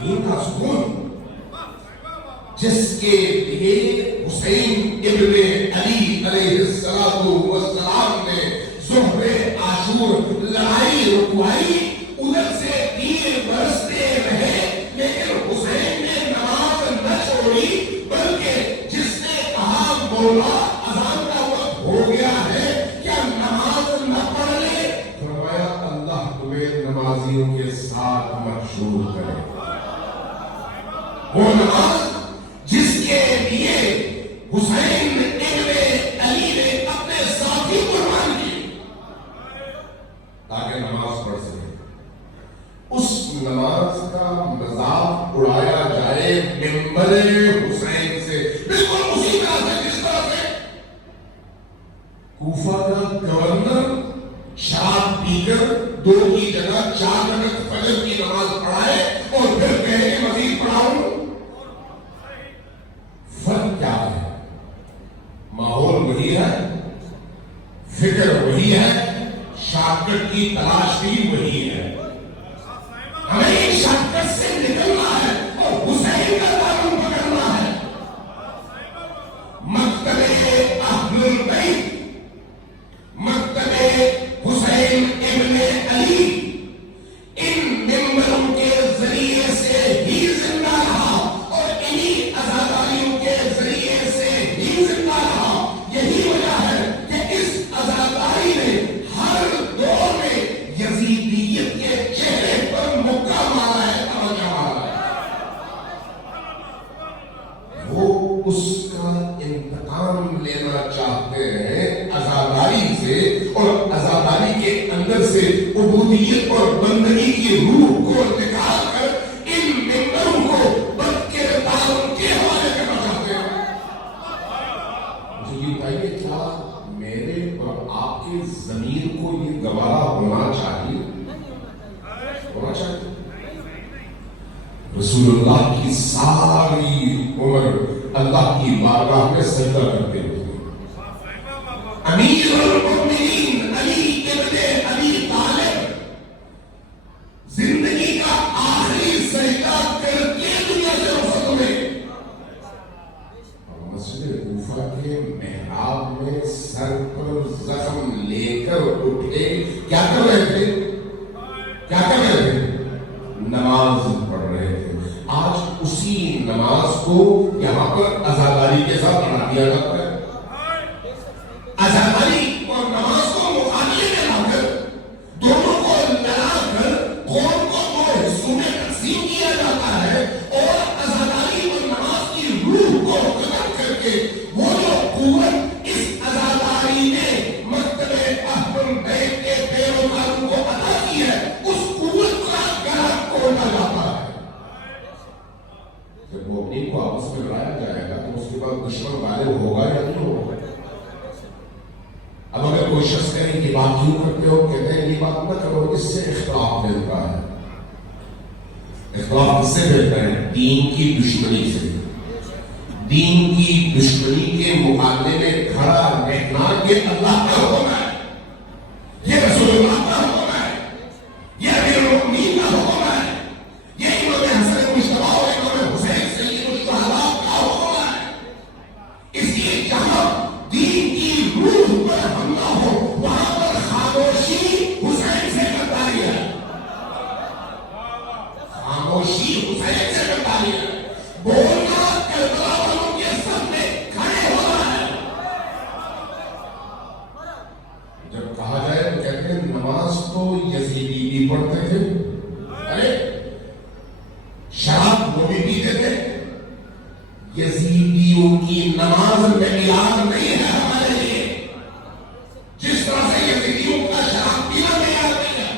دین کا سکون، جس کے لیے حسین ابن علی علیہ السلام نے ظہر عاشور لڑائی رکوائی، ادھر سے تیر برستے رہے لیکن حسین نے نماز نہ چھوڑی، بلکہ جس نے کہا مولا اذان کا وقت ہو گیا ہے کیا نماز نہ پڑھ لے، فرمایا اللہ تمہیں نمازیوں کے ساتھ مشغول کرے۔ وہ نماز جس کے لیے حسین ابن علی نے اپنے ساتھی قربان کی تاکہ نماز پڑھ سکے، اس نماز کا مذاق اڑایا جائے ممبر حسین سے، بالکل اسی طرح سے جس طرح شراب پی کر 2 کی جگہ 4 رکعت فجر کی نماز پڑھائے اور پھر کہے کہ مزید پڑھاؤں. فرق کیا ہے؟ ماحول وہی ہے, فکر وہی ہے, شارٹ کٹ کی تلاش بھی وہی ہے. ہمیں شارٹ کٹ سے نکلنا ہے اور حسین کا دامن پکڑنا ہے. مکتب اہل البیت, مکتب حسین ابن علی ان ممبروں کے ذریعے سے ہی زندہ رہا اور انہی عزاداریوں کے ذریعے سے ہی زندہ رہا. یہی وجہ ہے کہ اس عزاداری نے ہر دور میں یزیدیت کے چہرے پر مکہ مارا ہے, توجہ مارا ہے. وہ اس کا انتقام لینا چاہتے ہیں عزاداری سے, اور عزاداری کے اندر سے عبودیت اور بندگی کی روح کو نکال کر ان ممبروں کو بد کرداروں کے حوالے کرنا چاہتے ہیں. مجھے یہ بتائیے, کیا میرے اور آپ کے ضمیر کو یہ گوارا ہونا چاہیے؟ ہونا چاہیے. رسول اللہ کی ساری عمر اللہ کی بارگاہ میں سجدہ کرتے ہوئے, امیر المؤمنین علی ابن ابی طالب زندگی کا آخری سجدہ کر کے دنیا سے رخصت ہوئے. مسجد کوفہ کے محراب میں سر پر زخم لے کر اٹھے. کیا کر رہے تھے؟ کیا کر رہے تھے؟ نماز پڑھ رہے تھے. آج اسی نماز کو یہاں پر عزاداری کے ساتھ بنا دیا جاتا ہے. عزاداری اور نماز کو مقابلے میں لا کر, دونوں کو لڑا کر قوم کو 2 حصوں میں تقسیم کیا جاتا ہے, اور عزاداری اور نماز کی روح کو ختم کر کے وہ جو قوت اس عزاداری نے مکتب اہل البیت کے پیروکاروں کو عطا کی ہے, اس قوت کا گلا توڑا جاتا ہے. جب مومنین کو آپس میں لڑایا جائے گا تو اس کے بعد دشمن غالب ہوگا یا نہیں ہوگا؟ اب اگر کوئی شخص کہے یہ بات کیوں کرتے ہو, کہتے ہیں یہ بات نہ کرو, اس سے اختلاف ملتا ہے. اختلاف کس سے ملتا ہے؟ دین کی دشمنی سے. دین کی دشمنی کے مقابلے میں کھڑا رہنا یہ اللہ کا حکم ہے, یہ رسول اللہ کا حکم ہے, یہ امیر المؤمنین کا حکم ہے, یہ امام حسن مجتبی اور امام حسین سید الشہداء کا حکم ہے. اس لیے جہاں دین کی روح پر حملہ ہو وہاں پر خاموشی حسین سے غداری ہے. خاموشی حسین سے غداری ہے. بولنا کربلا والوں کے سامنے کھڑے ہونا ہے. جب کہا جائے تو کہتے ہیں نماز تو یزیدی بھی پڑھتے تھے, ارے شراب وہ بھی پیتے تھے. یزیدیوں کی نماز میں علاج نہیں ہے ہمارے لیے, جس طرح سے یزیدیوں کا شراب پینا معیار نہیں ہے.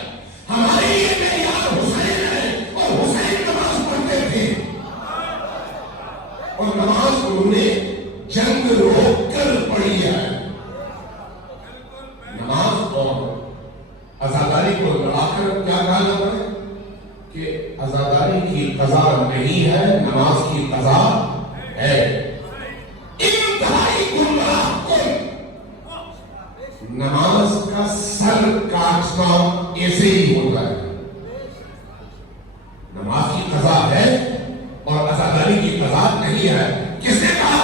ہمارے لیے معیار حسین ہے, اور حسین نماز پڑھتے تھے, اور نماز انہوں نے جنگ روک کر پڑھی ہے. نماز اور عزاداری کو ملا کر کیا کہا جاتا ہے کہ عزاداری کی قضا نہیں ہے, نماز کی قضا ہے. انتہائی گمراہ کن نماز کا سر کاٹنا ایسے ہی ہوتا ہے. نماز کی قضا ہے اور عزاداری کی قضا نہیں ہے. کس نے کہا؟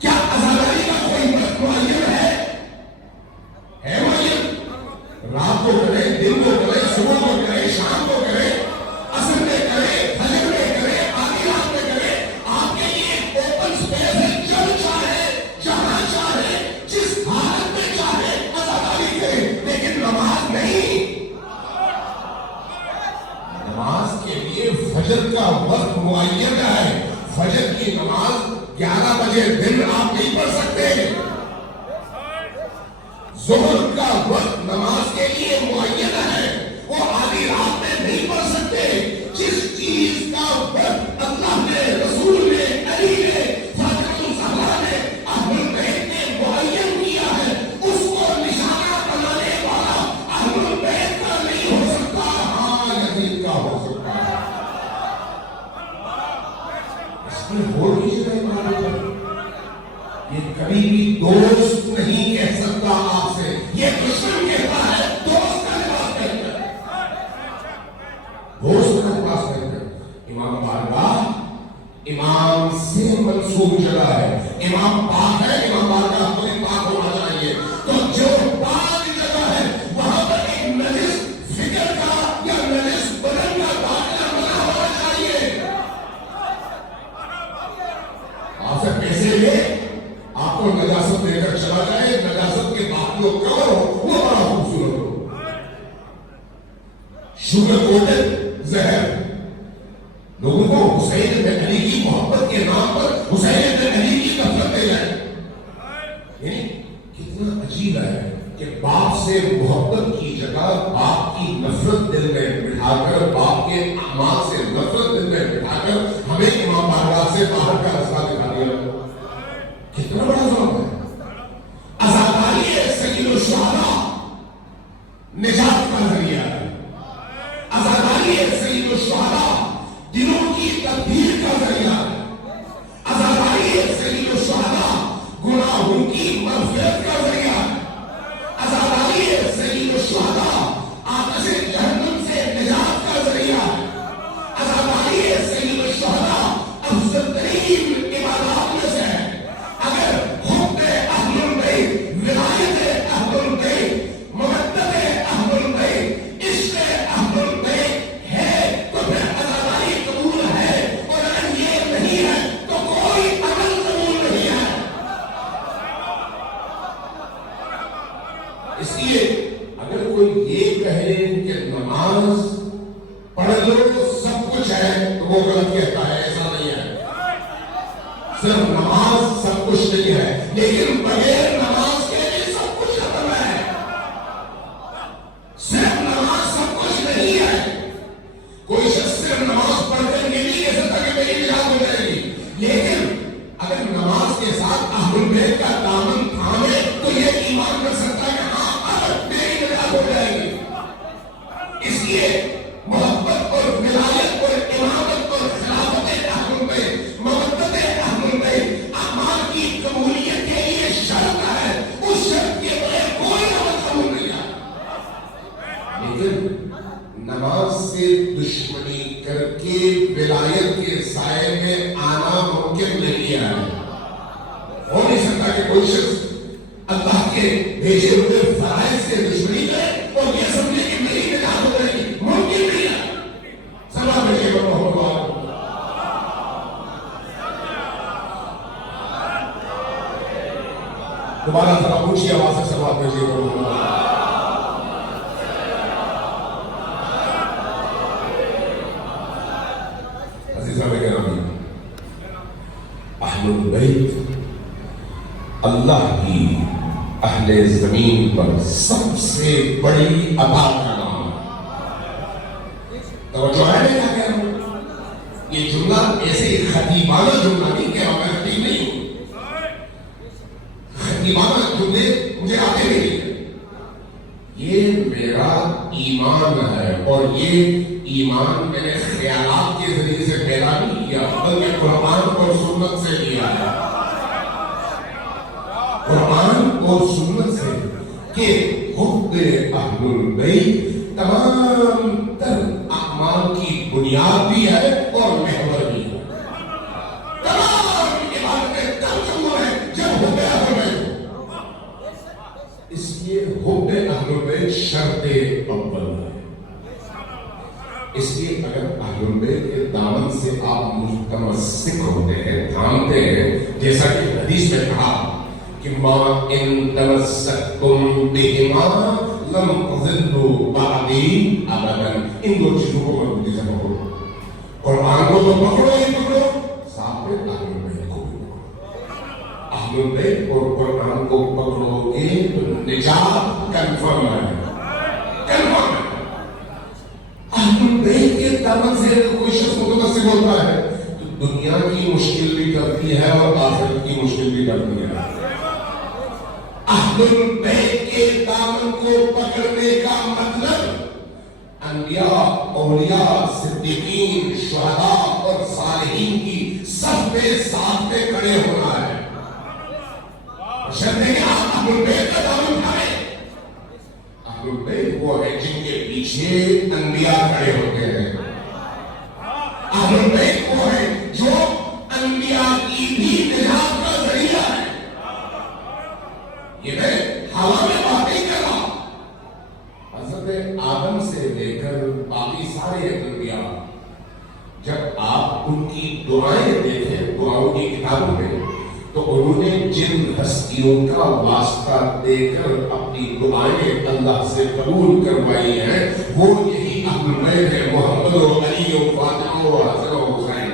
کیا عزاداری کا کوئی وقت معین ہے؟ معین؟ رات کو کرے, دن کو کرے, صبح کو کرے, شام کو کرے, عصر میں کرے, فجر میں کرے, آدھی رات میں کرے. آپ کے لیے اوپن سپیس ہے, جب چاہے, جہاں چاہے, جس حالت میں چاہے عزاداری کرے, لیکن نماز نہیں. نماز کے لیے فجر کا وقت معین ہے. فجر کی نماز 11 بجے دن آپ نہیں پڑھ سکتے. ظہر کا وقت نماز کے لیے معین ہے, وہ آدھی رات میں نہیں پڑھ سکتے. جس چیز کا وقت اللہ نے, رسول نے, علی نے, فاطمہ الزہرا نے, اہل بیت نے معین کیا ہے, اس کو نشانہ بنانے والا ہوڑ کیجیے گا ایمان پر. یہ کبھی بھی دوست نہیں کہہ سکتا آپ سے, یہ دشمن کہتا ہے دوست کا لباس پہن کر, دوست کا لباس پہن کر. امام بارگاہ امام سے منسوب جگہ ہے, امام پاک ہے, امام بارگاہ اپنے پاک ہونا چاہیے. تو جو پاک جگہ ہے وہاں پر ایک نجس فکر کا یا نجس بدن کا داخلہ منع ہونا چاہیے. آپ سے پیسے لے, آپ کو نجاست دے کر چلا جائے, نجاست کے بعد جو کور ہو وہ بڑا خوبصورت ہو. شوگر کوٹڈ زہر لوگوں کو حسین بن علی کی محبت کے نام پر حسین بن علی کی نفرت دے جائے. کتنا عجیب ہے کہ باپ سے محبت کی جگہ باپ کی نفرت دل میں بٹھا کر, باپ کے اعمال سے نفرت دل میں بٹھا کر ہمیں امام بارگاہ سے باہر کا راستہ دکھا دیا. کتنا بڑا ظلم ہے. عزاداری سید الشہداء نجات کا ذریعہ ہے. عزاداری سید الشہداء دلوں کی تبدیل کا ذریعہ ہے. عزاداری سید الشہداء گناہوں کی مغفرت کا ذریعہ ہے. عزاداری سید الشہداء آتش جہنم سے نجات کا ذریعہ ہے. عزاداری سید الشہداء افضل ترین عبادات میں سے ہے. اگر حب اہل البیت, ولایت اہل البیت, محبت اہل البیت, عشق اہل البیت ہے تو پھر عزاداری قبول ہے, اور اگر یہ نہیں ہے تو کوئی عمل قبول نہیں ہے. اس لیے اگر کوئی یہ کہے کہ نماز پڑھ لو سب کچھ ہے تو وہ غلط کہتا ہے. ایسا نہیں ہے. صرف نماز سب کچھ نہیں ہے, لیکن بغیر نماز کے بھی سب کچھ ختم ہے. صرف نماز سب کچھ نہیں ہے. کوئی شخص صرف نماز پڑھ کر یہ نہیں کہہ سکتا کہ میری نجات ہو جائے گی, لیکن اگر نماز کے ساتھ اہل بیت کا دامن تھامے تو یہ ایمان کر سکتا ہے کہ ہاں اب میری نجات ہو جائے گی. اس لیے محبت اور ولایت اور امامت اور خلافت اہل بیت, محبت اہل بیت اعمال کی قبولیت کے لیے شرط ہے. اس شرط کے بغیر کوئی عمل قبول نہیں ہے. لیکن نماز سے دشمنی کر کے ولایت کے سائے میں آنا ممکن نہیں ہے. ہو نہیں سکتا کہ کوئی شخص اللہ کے بھیجے ہوئے فرائض سے دشمنی کرے اور یہ سمجھے کہ میری نجات ہو جائے گی. ممکن نہیں ہے. سلام علیکم محمد وعلیکم. دوبارہ ذرا اونچی آواز سے سلام بھیجیے. اہل البیت اللہ کی اہل زمین پر سب سے بڑی عطا کا نام ہے. توجہ ہے میں کیا کہہ رہا ہوں؟ یہ جملہ ایسے خطیبانہ جملہ نہیں کہ میں خطیب نہیں ہوں. خطیبانہ جملے مجھے آتے نہیں. یہ میرا ایمان ہے, اور یہ ایمان میں نے خیالات کے ذریعے سے پیدا نہیں کیا, بلکہ قرآن اور سنت سے لیا ہے. قرآن اور سنت سے کہ حب اہل البیت تمام تر اعمال کی بنیاد بھی ہے اور محور بھی ہے. تمام عبادتیں تب شروع ہیں جب حب اہل البیت ہو. اس لیے حب اہل البیت شرط اول ہے. اس لیے اگر اہل بیت کے دامن سے آپ متمسک ہوتے ہیں, تھامتے ہیں, جیسا کہ حدیث میں کہا کہ ما ان تمسکتم بہما لم تضلوا بعدی ابدا. ان دو چیزوں کو مضبوطی سے پکڑو. قرآن کو تو پکڑو ہی پکڑو, ساتھ میں اہل بیت کو بھی پکڑو. اہل بیت اور قرآن کو پکڑو گے تو نجات کنفرم ہے. کنفرم ہے. اہل بیت کے دامن سے کوئی شخص متمسک ہوتا ہے تو دنیا کی مشکل بھی کرتی ہے اور آخرت کی مشکل بھی کرتی ہے. اہل بیت کے دامن کو پکڑنے کا مطلب انبیاء, اولیاء, صدیقین, شہداء اور صالحین کی صف میں ساتھ میں کھڑے ہونا ہے. شرط ہے کہ آپ اہل بیت کا دامن اٹھائیں. اہل بیت وہ ہے جن کے پیچھے انبیاء کھڑے ہوتے ہیں. اہل بیت وہ ہے جو انبیاء کی بھی نجات کا ذریعہ ہے. یہ میں ہوا میں باتیں کر رہا ہوں. حضرت آدم سے لے کر باقی سارے انبیاء جب آپ ان کی دعائیں دیکھیں دعاؤں کی کتابوں میں تو انہوں نے جن ہستیوں کا واسطہ دے کر اپنی دعائیں اللہ سے قبول کروائی ہیں وہ یہی اہل بیت ہے. محمد و علی و فاطمہ و حسن و حسین.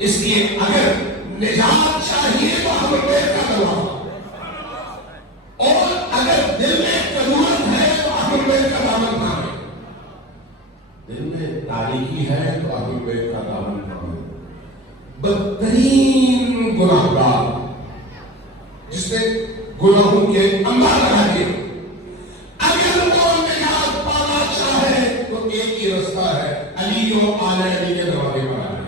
اس لیے اگر نجات چاہیے تو اہل بیت کا دعا, اور اگر دل میں ضرورت ہے تو اہل بیت کا دامن تھامے. دل میں تاریکی ہے تو اہل بیت کا دامن تھامے. بدترین گناہگار جس نے گناہوں کے انبار لگا دیے, اگر وہ نجات پانا چاہے تو ایک ہی رستہ ہے, علی و آل علی کے دروازے پر آنے.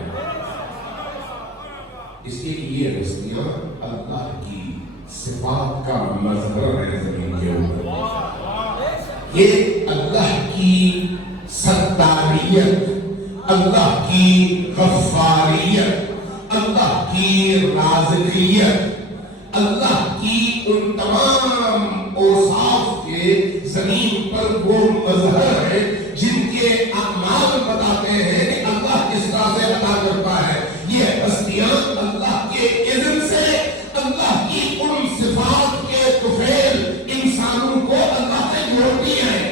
اس لیے یہ ہستیاں اللہ کی صفات کا مظہر ہے زمین کے اوپر. یہ اللہ کی ستاریت, اللہ کی غفاریت, اللہ کی رازقیت, اللہ کی ان تمام اوصاف کے زمین پر وہ مظہر ہے جن کے اعمال بتاتے ہیں کہ اللہ کس طرح سے عطا کرتا ہے. یہ ہستیاں اللہ کے اذن سے اللہ کی ان صفات کے طفیل انسانوں کو اللہ سے جوڑتی ہیں.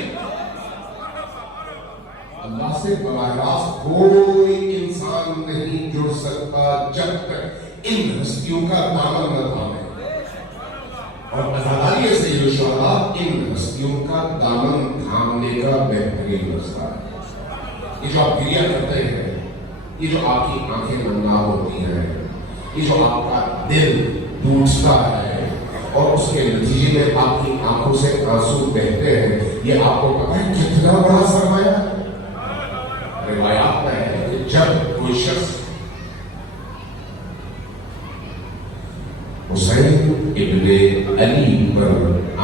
اللہ سے براہ راست کوئی انسان نہیں جڑ سکتا جب تک ان ہستیوں کا دامن نہ تھامے. اور ازاداری سے یہ شعراء ان ہستیوں کا دامن تھامنے کا بہترین رستہ ہے. یہ جو آپ گریہ کرتے ہیں, یہ جو آپ کی آنکھیں نمناہ ہوتی ہیں, یہ جو آپ کا دل ٹوٹتا ہے اور اس کے نتیجے میں آپ کی آنکھوں سے آنسو بہتے ہیں, یہ آپ کو پتہ ہے کتنا بڑا سرمایہ ہے. روایات میں ہے کہ جب کوئی شخص حسین ابن علی پر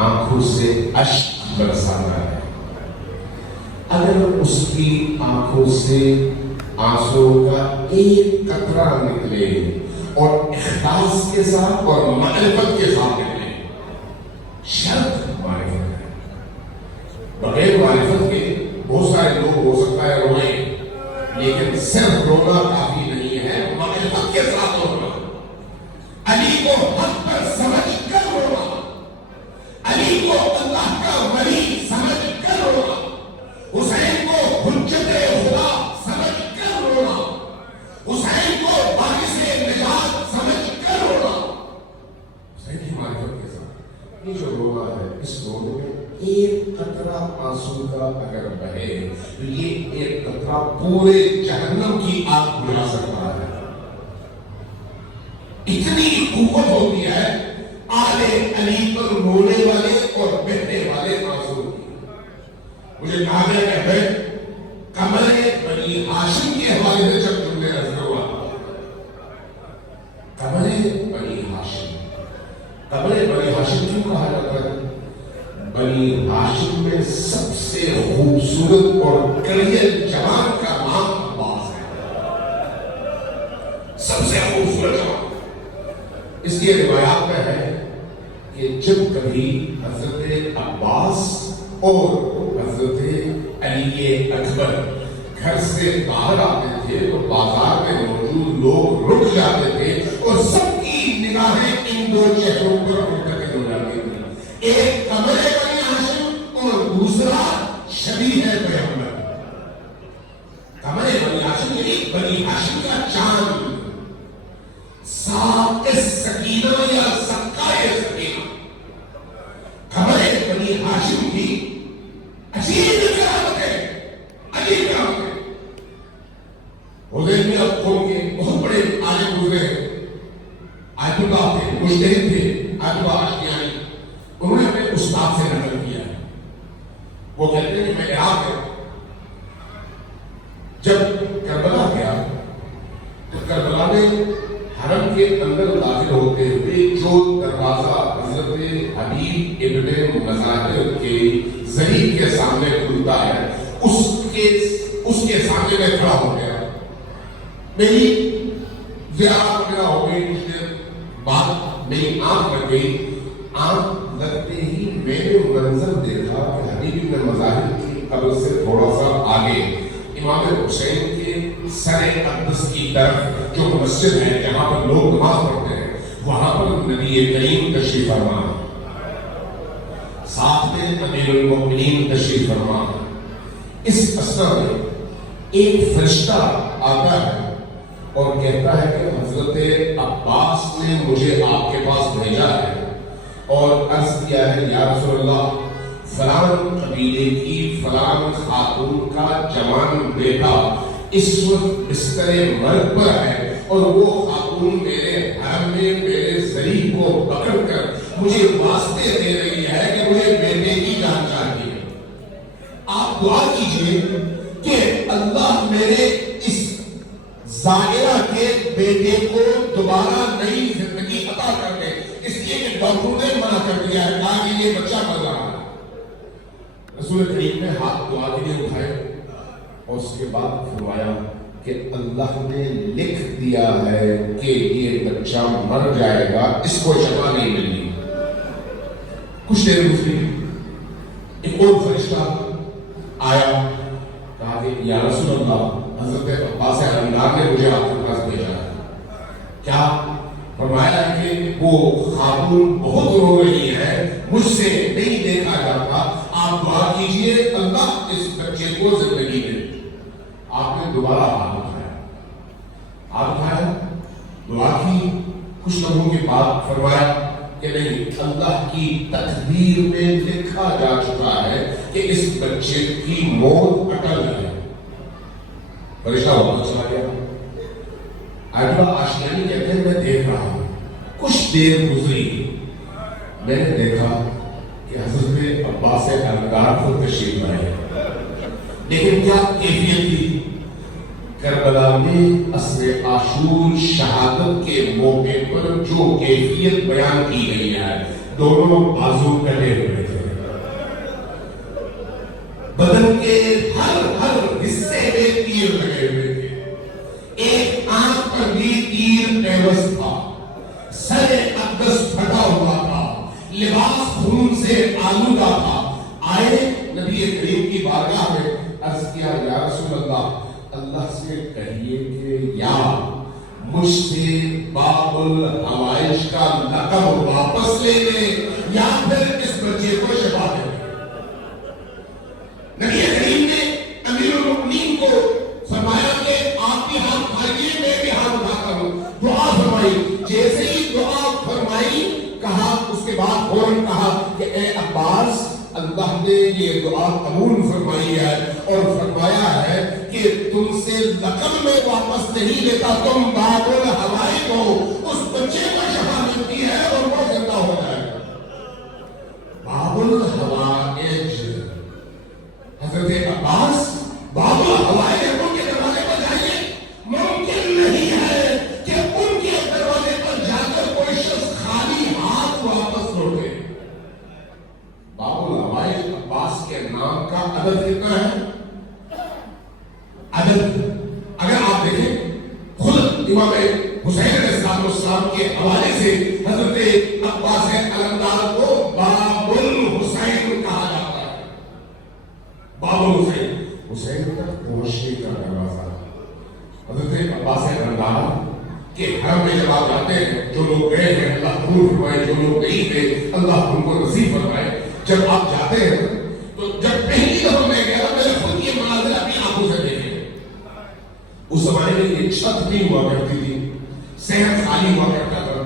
آنکھوں سے اشک برساتا ہے, اگر اس کی آنکھوں سے آنسو کا ایک قطرہ نکلے اور اخلاص کے ساتھ اور معرفت کے ساتھ نکلے, شرط معرفت ہے. بغیر معرفت کے بہت سارے لوگ ہو سکتا ہے روئیں, لیکن صرف رونا کافی نہیں ہے, معرفت کے ساتھ رونا. علی کو حق پر سمجھ کر رونا, علی کو اللہ کا ولی سمجھ کر رونا, حسین کو حجت خدا سمجھ کر رونا, حسین کو باعث نجات سمجھ کر رونا. حسین کی معرفت کے ساتھ یہ جو رونا ہے, اس رونے میں ایک قطرہ آنسو کا اگر بہے تو یہ ایک قطرہ پورے جہنم کی آگ بجھا سکتا ہے. اتنی قوت ہوتی ہے آل علی پر رونے والے اور بہنے والے آنسو کی. مجھے کہا گیا کہ بھائی قمر بنی ہاشم کے حوالے سے جب تم نے عرض ہوا, قمر بنی ہاشم, قمر بنی ہاشم کیوں کہا جاتا ہے؟ بنی ہاشم میں سب سے خوبصورت اور کڑیل جوان کا نام عباس ہے, سب سے خوبصورت جوان. اس لیے روایات میں ہے کہ جب کبھی حضرت عباس اور حضرت علی اکبر گھر سے باہر آتے تھے تو بازار میں موجود لوگ رک جاتے تھے اور سب کی نگاہیں ان دو چہروں پر منتقل ہو جاتی تھی. ایک قمر بنی ہاشم اور دوسرا شبیہ پیغمبر. قمر بنی ہاشم یعنی بنی ہاشم کا چاند, سکینہ یا سکائے سکینہ. قمر بنی ہاشم کی عجیب کرامت ہے, عجیب کرامت ہے. حضیر میں اب قوم کے بہت بڑے عالم گزرے ہیں, آیت اللہ تھے, مجتہد تھے, آیت اللہ اشتیانی. انہوں نے اپنے استاد سے نقل کیا ہے. وہ کہتے ہیں کہ میں عراق میں جب کربلا گیا ظاہر کے ذریعے کے سامنے کھلتا ہے اس کے سامنے میں کھڑا ہو گیا. میری زیارت وغیرہ ہو گئی, کچھ دیر بعد میری آنکھ لگ گئی. آنکھ لگتے ہی میں نے منظر دیکھا کہ حبیب ابن مظاہر کی قبر سے تھوڑا سا آگے امام حسین کے سر اقدس کی طرف جو مسجد ہے جہاں پر لوگ نماز پڑھتے ہیں, وہاں پر نبی کریم تشریف فرما, ساتھ میں امیر المؤمنین تشریف فرما. اس اثر میں ایک فرشتہ آتا ہے اور کہتا ہے کہ حضرت عباس نے مجھے آپ کے پاس بھیجا ہے اور عرض کیا ہے یا رسول اللہ, فلان قبیلے کی فلان خاتون کا جوان بیٹا اس وقت بستر مرگ پر ہے اور وہ خاتون میرے حرم میں میرے ذریع کو پکڑ کر مجھے واسطے دے رہی ہے کہ مجھے بیٹے کی جان چاہیے. آپ دعا کیجئے کہ اللہ میرے اس زائرہ کے بیٹے کو دوبارہ نئی زندگی عطا کر دے, اس لیے کہ ڈاکٹروں نے منع کر دیا ہے, کہا کہ یہ بچہ مر رہا ہے. رسول کریم نے ہاتھ دعا کے لیے اٹھائے اور اس کے بعد فرمایا کہ اللہ نے لکھ دیا ہے کہ یہ بچہ مر جائے گا, اس کو شفا نہیں ملی. کچھ دیر گزری, ایک اور فرشتہ آیا, کہا کہ یا رسول اللہ, حضرت عباس انصاری نے مجھے آپ کے پاس بھیجا ہے. کیا؟ فرمایا کہ وہ خاتون بہت رو رہی ہے, مجھ سے نہیں دیکھا جاتا, آپ دعا کیجئے اللہ اس بچے کو زندگی دے. آپ نے دوبارہ ہاتھ اٹھایا, دعا کی. کچھ لوگوں کے بعد فرمایا کہ نہیں, اللہ کی تقدیر میں لکھا جا چکا ہے کہ اس بچے کی موت اٹل ہے. فرشتہ واپس چلا گیا. آیت اللہ آشیانی کہتے ہیں میں دیکھ رہا ہوں. کچھ دیر گزری, میں نے دیکھا کہ حضرت عباس انصاری کو تشریف لائے, لیکن کیا کیفیت تھی؟ کربلا میں عصر عاشور شہادت کے موقع پر جو کیفیت بیان کی گئی ہے, دونوں بازو کٹے ہوئے تھے, بدن کے ہر حصے میں تیر لگے ہوئے تھے, ایک آنکھ پر بھی تیر پیوست تھا, سر اقدس پھٹا ہوا تھا, لباس خون سے آلودہ تھا. آئے نبی کریم کی بارگاہ میں, عرض کیا یا رسول اللہ, اللہ سے کہیے کہ یا مجھ سے باب الحوائج کا لقب واپس لے لے یا پھر اس بچے کو شفا دے. نبی کریم نے امیر المؤمنین کو فرمایا کہ آپ بھی ہاتھ اٹھائیے, میں بھی ہاتھ اٹھاتا ہوں. دعا فرمائی, جیسے ہی دعا فرمائی کہا, اس کے بعد فوراً کہا کہ اے عباس, اللہ نے یہ دعا قبول فرمائی ہے اور فرمایا ہے کہ تم سے لقب میں واپس نہیں لیتا, تم باب الحوائج کو, اس بچے کو شفا ملتی ہے اور وہ زندہ ہو جائے گا. باب الحوائج, حضرت عباس باب الحوائج ان کے دروازے پر جائیے. ممکن نہیں ہے کہ ان کے دروازے پر جا کر کوئی شخص خالی ہاتھ واپس لوٹے. باب الحوائج عباس کے نام کا عدد کتنا ہے؟ عدد اگر آپ دیکھیں, خود امام حسین علیہ السلام کے حوالے سے حضرت عباس علمدار کو باب الحسین کہا جاتا ہے. باب الحسین, حسین تک پہنچنے کا دروازہ. حضرت عباس علمدار کہ حرم میں جب آپ جاتے ہیں, جو لوگ گئے ہیں اللہ قبول فرمائے, جو لوگ نہیں گئے اللہ ان کو نصیب فرمائے. جب آپ جاتے ہیں تو جب پہلی دفعہ میں گیا, میں نے خود یہ مناظر اپنی آنکھوں سے دیکھے. اس زمانے میں ایک چھت نہیں ہوا کرتی تھی, صحن خالی ہوا کرتا تھا.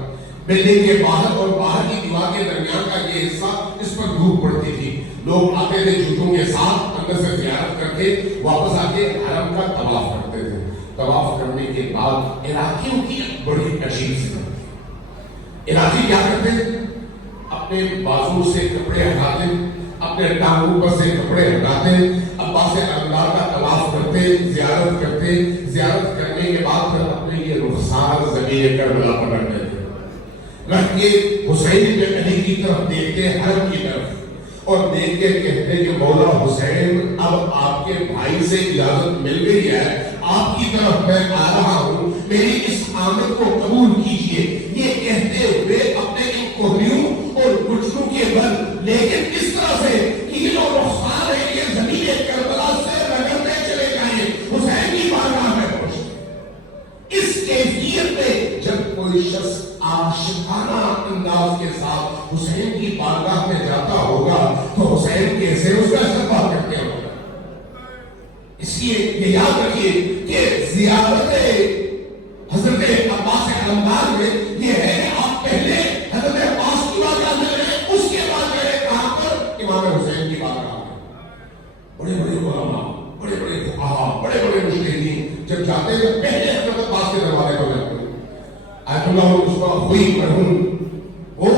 بلڈنگ کے باہر اور باہر کی دیوار کے درمیان کا یہ حصہ, اس پر دھوپ پڑتی تھی. لوگ آتے تھے جوتوں کے ساتھ, اندر سے زیارت کرتے, واپس آ کے حرم کا طواف کرتے تھے. طواف کرنے کے بعد عراقیوں کی بڑی عجیب سی بات ہے. عراقی کیا کرتے ہیں, اپنے بازو سے کپڑے ہٹاتے, اپنے ٹانگوں پر سے کپڑے ہٹاتے, عباس علمدار کا طواف کرتے, زیارت کرتے. زیارت کرنے کے بعد پھر اپنے یہ رخسار زمین کربلا پر رکھتے تھے, رکھ کے حسین بن علی کی طرف دیکھتے, حرم کی طرف, اور دیکھ کے کہتے کہ مولا حسین اب آپ کے بھائی سے اجازت مل گئی ہے، آپ کی طرف میں آ رہا ہوں، میری اس آمد کو قبول کیجئے۔ یہ کہتے ہوئے اپنے ان کوہنیوں اور گھٹنوں کے بل، لیکن اس طرح سے کیل و رخسار ہے یہ زمین کربلا سے رگڑتے چلے جائیں، حسین کی بارگاہ میں پہنچتے۔ اس کیفیت میں جب کوئی شخص عاشقانہ انداز کے ساتھ حسین کی بارگاہ میں جاتا ہوگا تو حسین کیسے اس کا استقبال کرتے ہوگا۔ اس لیے یہ یاد رکھیے کہ زیارت حضرت عباس علمدار میں یہ ہے کہ آپ پہلے حضرت عباس کی بارگاہ میں رہے، اس کے بعد رہے کہاں پر؟ امام حسین کی بارگاہ میں۔ بڑے بڑے علماء، بڑے بڑے فقہاء، بڑے بڑے مجتہدین جب جاتے ہیں پہلے حضرت عباس کے دروازے پر جاتے ہیں۔ آیت اللہ علیہ ہوئی مرحوم وہ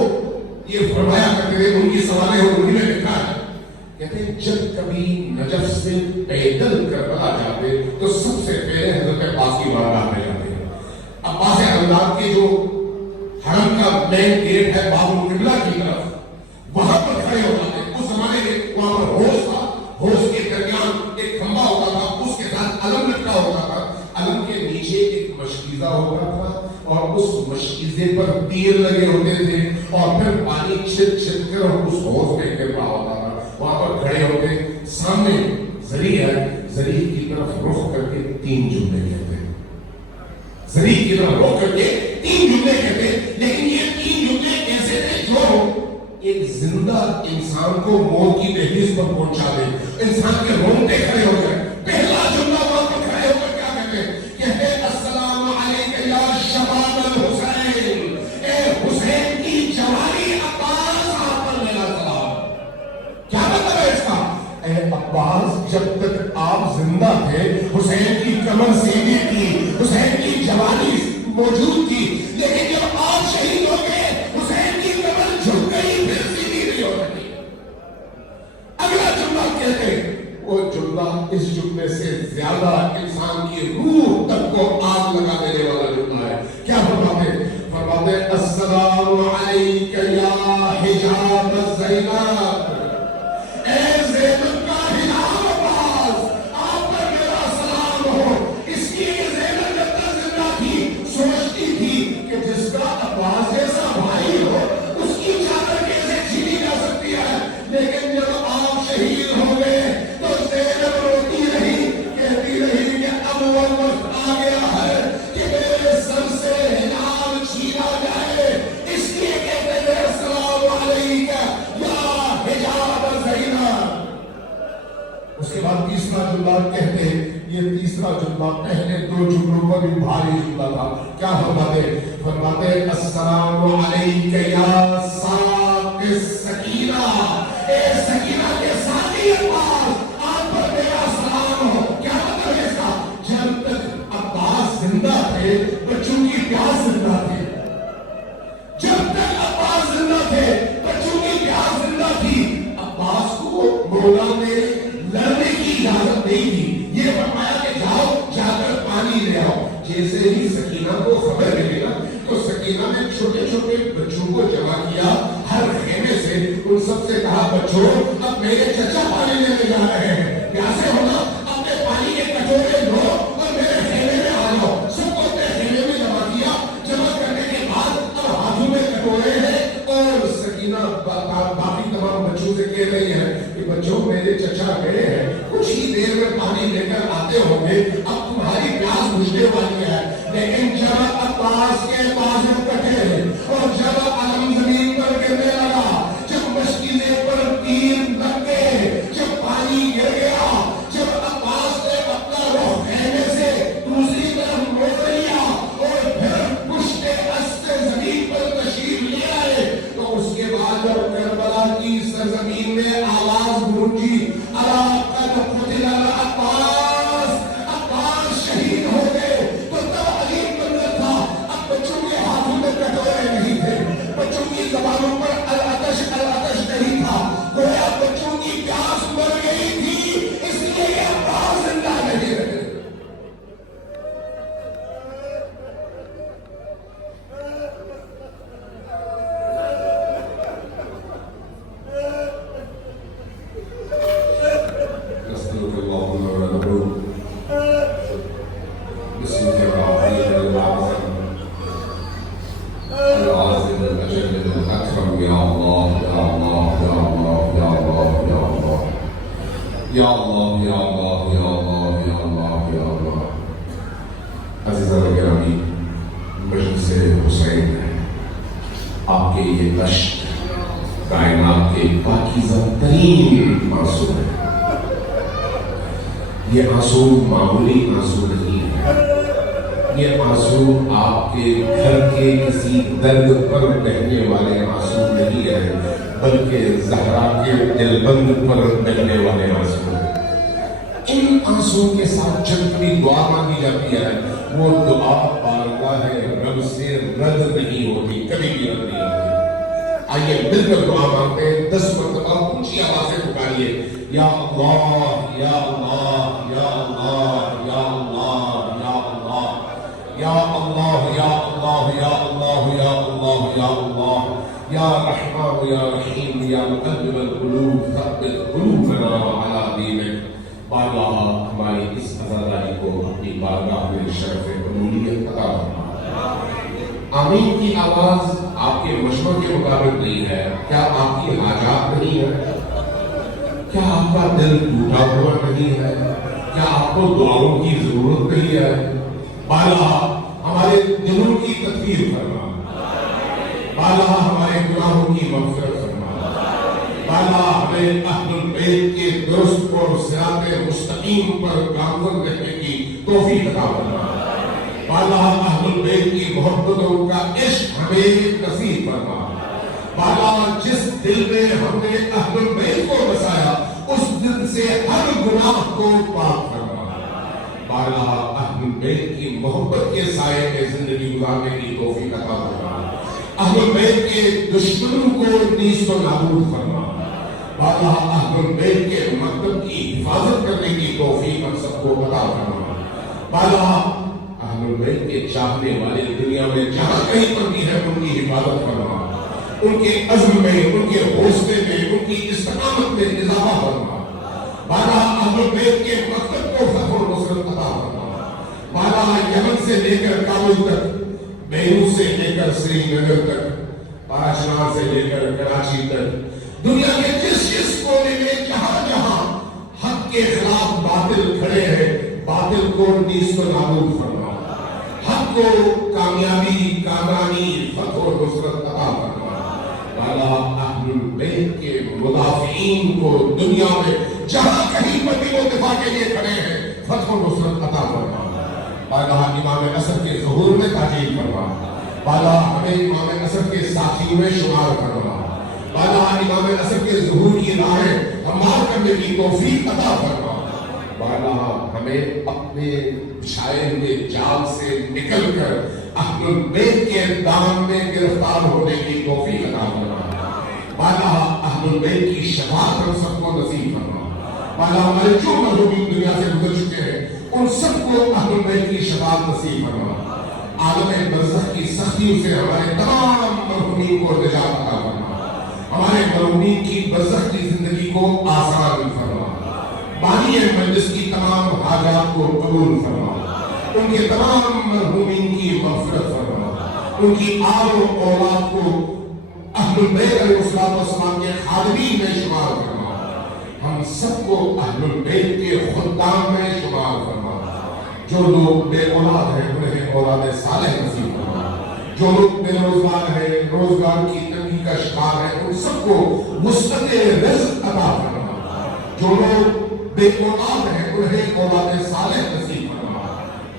یہ فرمایا کرتے تھے، ان کی سوالیں انہوں نے لکھا ہے، کہتے ہیں جب کبھی نجف سے پیدل کربلا جاتے تو سب سے پہلے حضرت عباس کی بارگاہ میں جاتے ہیں۔ عباس علمدار کے جو حرم کا مین گیٹ ہے باب القبلہ کی طرف، وہاں پر کھڑے ہو جاتے ہیں۔ اس زمانے میں وہاں پر حوض تھا، حوض کے درمیان ایک کھمبا ہوتا تھا، اس کے ساتھ علم لٹکا ہوتا تھا، علم کے نیچے ایک مشکیزہ ہوتا تھا اور اس مشکیزے پر تیر لگے ہوتے تھے اور پھر پانی چھت چھت کر اس حوض میں گر رہا ہوتا تھا۔ وہاں پر کھڑے ہوتے، سامنے زری ہے، زری کی طرف رخ کر کے 3 جملے کہتے ہیں، زری کی طرف رخ کر کے 3 جملے کہتے ہیں۔ لیکن یہ 3 جملے ایسے تھے جو ایک زندہ انسان کو موت کی دہلیز پر پہنچا دے، انسان کے رونگٹے کھڑے ہو جائے۔ پہلا جملہ وہاں پر کھڑے ہو کر کیا کہتے ہیں؟ کہتے ہیں السلام علیکم یا شباب الحسین، اے حسین کی جوانی عباس آپ پر میرا سلام۔ کیا مطلب ہے اس کا؟ اے عباس جب تک آپ زندہ تھے حسین کی کمر سیدھی تھی، حسین کی جوانی موجود تھی، لیکن جب آپ شہید ہو گئے حسین کی کمر جھک گئی، پھر سیدھی نہیں ہو سکی۔ اگلا جملہ کہتے ہیں، وہ جملہ اس جملے سے زیادہ انسان کی روح تک کو آگ لگا دینے والا جملہ ہے۔ کیا فرماتے ہیں؟ فرماتے ہیں السلام علیک یا حجاب زینب، اے زینب کا حجاب عباس، آپ پر میرا سلام ہو۔ اس لیے کہ زینب جب تک زندہ تھی سوچتی تھی کہ جس کا عباس جیسا بھائی ہو اس کی چادر کیسے چھینی جا سکتی ہے، لیکن جب آپ شہید ہو گئے تو زینب روتی رہی، کہتی رہی کہ اب وہ وقت آ گیا ہے کہ میرے سر سے حجاب چھینا جائے، اس لیے کہتے ہیں السلام علیکم یا حجاب زینب۔ اس کے بعد تیسرا جملہ کہتے ہیں، یہ تیسرا جملہ پہلے 2 جملوں پر بھی بھاری جملہ تھا۔ کیا فرماتے ہیں؟ فرماتے ہیں السلام علیک یا ساق السکینہ، اے سکینہ کے ساتھی عباس، آپ پر میرا سلام ہو۔ کیا مطلب ہے اس کا؟ جب تک عباس زندہ تھے بچوں کی پیاس زندہ تھی، جب تک عباس زندہ تھے بچوں کی پیاس زندہ تھی، عباس کو مولا نے لڑنے کی اجازت نہیں دی۔ یہ فرمایا کہ جاؤ جا کر پانی لے آؤ۔ جیسے ہی سکینہ کو خبر ملی نا تو سکینہ نے چھوٹے چھوٹے بچوں کو جمع کیا ہر خیمے سے، ان سب سے کہا بچوں اب میرے چچا پانی لینے جا رہے ہیں، پیاسے ہونا اپنے پانی کے کٹورے لو اور میرے خیمے میں آ جاؤ۔ سب کو اپنے خیمے میں جمع کیا، جمع کرنے کے بعد اب ہاتھوں میں کٹورے ہیں اور سکینہ باقی تمام بچوں سے کہہ رہی ہے کہ بچوں میرے چچا گئے ہیں، کچھ ہی دیر میں پانی لے کر آتے ہوں گے، اب تمہاری پیاس بجھنے والی ہے۔ لیکن جب عباس کے بازو کٹے اور جب علم زمین پر گرنے لگا، جب مشکیزے پر تیر لگ گئے، جب پانی گر گیا، جب عباس نے اپنا رخ خیمے سے دوسری طرف موڑ لیا اور پھر پشتے استے زمین پر تشریف لے آئے، تو اس کے بعد جب کربلا کی سرزمین میں آواز گونجی الا قد قتل عباس، عباس شہید ہو گئے، تو تب عجیب منظر تھا۔ اب بچوں کے ہاتھوں میں کٹورے نہیں تھے، بچوں یا اللہ یا اللہ یا اللہ یا اللہ یا اللہ. عزیزان گرامی، مجلس حسین ہے، آپ کے یہ دشت کائنات کے پاکیزہ ترین معصوم ہے. یہ آنسو معمولی آنسو نہیں ہے، یہ آنسو آپ کے گھر کے کسی درد پر بہنے والے آنسو نہیں ہے، بلکہ زہرا کے دلبند پر بہنے والے آنسو ہیں. ان آنسو کے ساتھ جب بھی دعا مانگی جاتی ہے، وہ دعا بارگاہ رب سے رد نہیں ہوتی، کبھی بھی رد نہیں ہوتی. آئیے مل کر دعا مانگتے ہیں، 10 مرتبہ اونچی آواز سے پکاریے، یا اللہ یا اللہ یا اللہ یا اللہ یا اللہ یا اللہ یا اللہ یا اللہ یا اللہ یا اللہ یا رحمان یا رحیم یا مقلب القلوب ثبت قلوبنا علی دینک. بارگاہ ہماری اس عزاداری کو اپنی بارگاہ میں شرف قبولیت عطا فرما. آمین کی آواز آپ کے مشورے کے مطابق نہیں ہے. کیا آپ کی حاجات نہیں ہے؟ کیا آپ کا دل ٹوٹا ہوا نہیں ہے؟ کیا آپ کو دعاؤں کی ضرورت نہیں ہے؟ بالا ہمارے دلوں کی تطہیر فرما، بالا ہمارے گناہوں کی مغفرت فرما، بالا ہمیں اہل البیت کے درست اور صراط مستقیم پر گامزن رہنے کی توفیق عطا فرما. بالا اہل البیت کی محبتوں کا عشق ہمیں نصیب فرما. بالا جس دل میں ہم نے اہل البیت کو بسایا، اس دل سے ہر گناہ کو پاک فرما. بالا اہل البیت کی محبت کے سائے میں زندگی گزارنے کی توفیق عطا فرما. اہل البیت کے دشمنوں کو نیست و نابود فرما. بالا اہل البیت کے مکتب کی حفاظت کرنے کی توفیق ہم سب کو عطا فرما. بالا اہل البیت کے چاہنے والے دنیا میں جہاں کہیں پر بھی ہے، ان کی حفاظت فرما. ان کے عزم میں، ان کے حوصلے میں، ان کی استقامت میں اضافہ فرما. بالا اہل البیت کے مقصد کو فتح و نصرت عطا فرما. بالا یمن سے لے کر کابل تک، بیروت سے لے کر سری نگر تک، پاشنا سے لے کر کراچی تک، دنیا کے جس کونے میں جہاں جہاں حق کے خلاف باطل کھڑے ہیں، باطل کو نیست و نابود فرما. حق کو کامیابی، کامرانی، فتح و نصرت عطا فرما. بالا اہل البیت کے مدافعین کو دنیا میں جہاں کہیں پر بھی وہ دفاع کے لیے کھڑے ہیں، فتح و نصرت عطا فرما. بالا امام عصر کے ظہور میں تاجیل فرما. بالا ہمیں امام عصر کے ساتھیوں میں شمار فرما. بالا امام عصر کے ظہور کی راہیں ہموار کرنے کی توفیق عطا فرما. بالا ہمیں اپنے بچھائے ہوئے جال سے نکل کر اہل البیت کے دام میں گرفتار ہونے کی توفیق عطا فرما. بالا اہل البیت کی شفاعت ہم سب کو نصیب فرما. بالا ہمارے جو مرحومین دنیا سے گزر چکے ہیں، ان سب کو اہل البیت کی شفاعت نصیب فرما. عالم برزخ کی سختیوں سے ہمارے تمام مرحومین کو نجات عطا فرما. ہمارے مرحومین کی برزخ کی زندگی کو آسان فرما. بانی مجلس کی تمام حاجات کو قبول فرما. ان کے تمام مرحومین کی مغفرت فرما. ان کی آل و اولاد کو اہل البیت علیہ السلام کے خادمین میں شمار فرما. ہم سب کو اہل البیت کے خدام میں شمار فرما. جو لوگ بے اولاد ہیں انہیں اولاد صالح نصیب فرما. جو لوگ بے روزگار ہیں، روزگار کی تنگی کا شکار ہیں، ان سب کو مستقل رزق عطا فرما. جو لوگ بے اولاد ہیں انہیں اولاد صالح نصیب فرما.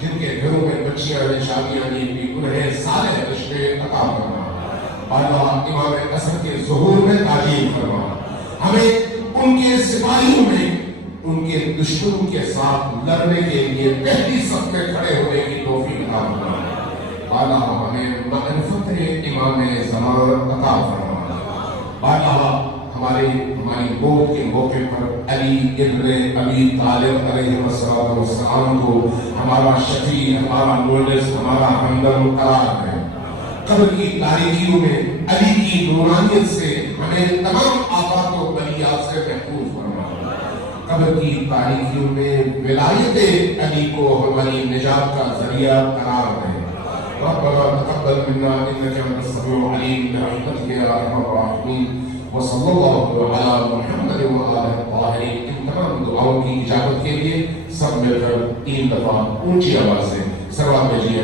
جن کے گھروں میں بچیاں ہیں، شادیاں نہیں ہوئی، انہیں صالح رشتے عطا فرما. بالا امام عصر کے ظہور میں تاجیل فرما. ہمیں ان کے سپاہیوں میں ان کے دشمنوں کے ساتھ لڑنے کے لیے پہلی صف میں کھڑے ہونے کی توفیق عطا فرما. بالا ہمیں معرفت امام زمان عطا فرما. بالا ہماری موت کے موقع پر علی ابن ابی طالب علیہ السلام کو ہمارا شفیع، ہمارا مونس، ہمارا ہمدم قرار ہے. قبر کی تاریکیوں میں علی کی نورانیت سے ہمیں تمام آفات و بلیات سے محفوظ فرما. قبر کی تاریکیوں میں ولایت علی کو ہماری نجات کا ذریعہ قرار دے. ربنا تقبل منا انك انت السميع العليم برحمتك يا ارحم الراحمين وصلی اللہ علی محمد وآلہ الطاہرین. ان تمام دعاؤں کی اجابت کے لیے سب مل کر 3 دفعہ اونچی آواز سے صلوات بھیجیے.